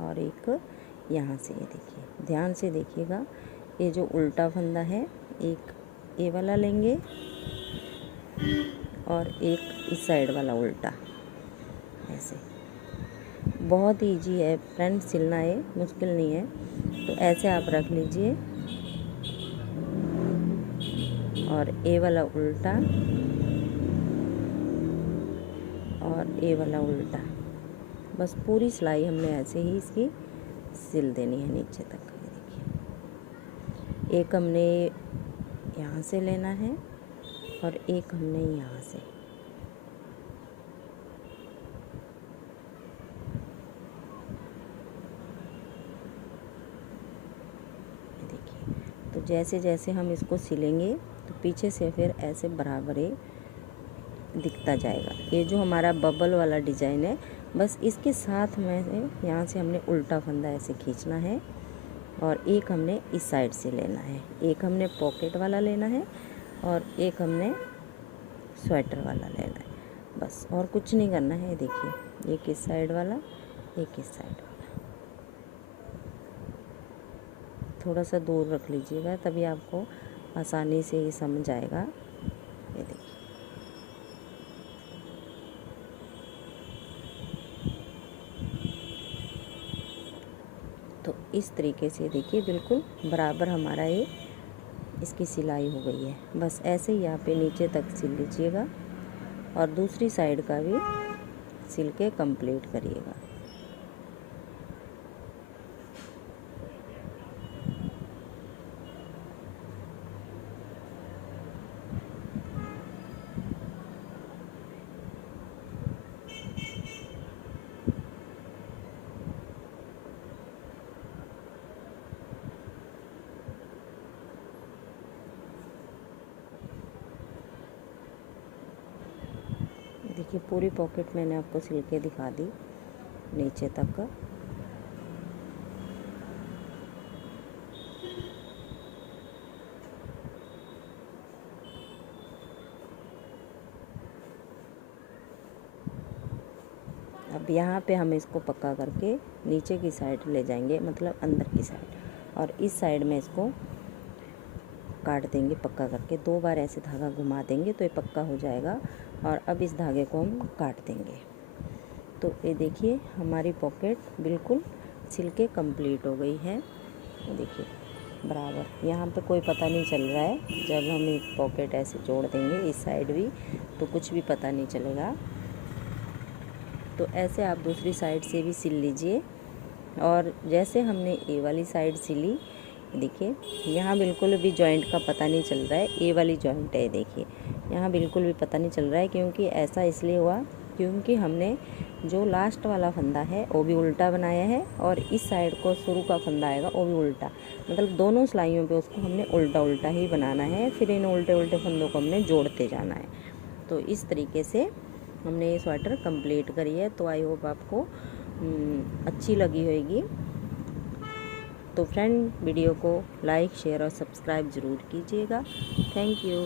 और एक यहाँ से। ये देखिए ध्यान से देखिएगा, ये जो उल्टा फंदा है एक ये वाला लेंगे और एक इस साइड वाला उल्टा, ऐसे। बहुत ईजी है फ्रेंड सिलना, ये मुश्किल नहीं है। तो ऐसे आप रख लीजिए और ए वाला उल्टा और ए वाला उल्टा, बस पूरी सिलाई हमने ऐसे ही इसकी सिल देनी है नीचे तक। देखिए एक हमने यहाँ से लेना है और एक हमने यहाँ से। देखिए तो जैसे जैसे हम इसको सिलेंगे तो पीछे से फिर ऐसे बराबर ही दिखता जाएगा। ये जो हमारा बबल वाला डिज़ाइन है, बस इसके साथ में यहाँ से हमने उल्टा फंदा ऐसे खींचना है और एक हमने इस साइड से लेना है, एक हमने पॉकेट वाला लेना है और एक हमने स्वेटर वाला लेना है, बस और कुछ नहीं करना है। देखिए एक इस साइड वाला, एक इस साइड वाला, थोड़ा सा दूर रख लीजिएगा तभी आपको आसानी से ये समझ आएगा। ये देखिए तो इस तरीके से देखिए बिल्कुल बराबर हमारा ये इसकी सिलाई हो गई है। बस ऐसे ही यहाँ पे नीचे तक सिल लीजिएगा और दूसरी साइड का भी सिल के कंप्लीट करिएगा। देखिए पूरी पॉकेट मैंने आपको सिल के दिखा दी नीचे तक। अब यहाँ पे हम इसको पक्का करके नीचे की साइड ले जाएंगे, मतलब अंदर की साइड, और इस साइड में इसको काट देंगे पक्का करके। 2 बार ऐसे धागा घुमा देंगे तो ये पक्का हो जाएगा और अब इस धागे को हम काट देंगे। तो ये देखिए हमारी पॉकेट बिल्कुल सिल के कंप्लीट हो गई है। देखिए बराबर, यहाँ पे कोई पता नहीं चल रहा है। जब हम एक पॉकेट ऐसे जोड़ देंगे इस साइड भी तो कुछ भी पता नहीं चलेगा। तो ऐसे आप दूसरी साइड से भी सिल लीजिए। और जैसे हमने ए वाली साइड सिली, देखिए यहाँ बिल्कुल भी जॉइंट का पता नहीं चल रहा है। ए वाली जॉइंट है, देखिए यहाँ बिल्कुल भी पता नहीं चल रहा है। क्योंकि ऐसा इसलिए हुआ क्योंकि हमने जो लास्ट वाला फंदा है वो भी उल्टा बनाया है, और इस साइड को शुरू का फंदा आएगा वो भी उल्टा, मतलब दोनों सिलाइयों पे उसको हमने उल्टा उल्टा ही बनाना है। फिर इन उल्टे उल्टे फंदों को हमने जोड़ते जाना है। तो इस तरीके से हमने ये स्वेटर कंप्लीट करी है। तो आई होप आपको अच्छी लगी होगी। तो फ्रेंड, वीडियो को लाइक शेयर और सब्सक्राइब ज़रूर कीजिएगा। Thank you.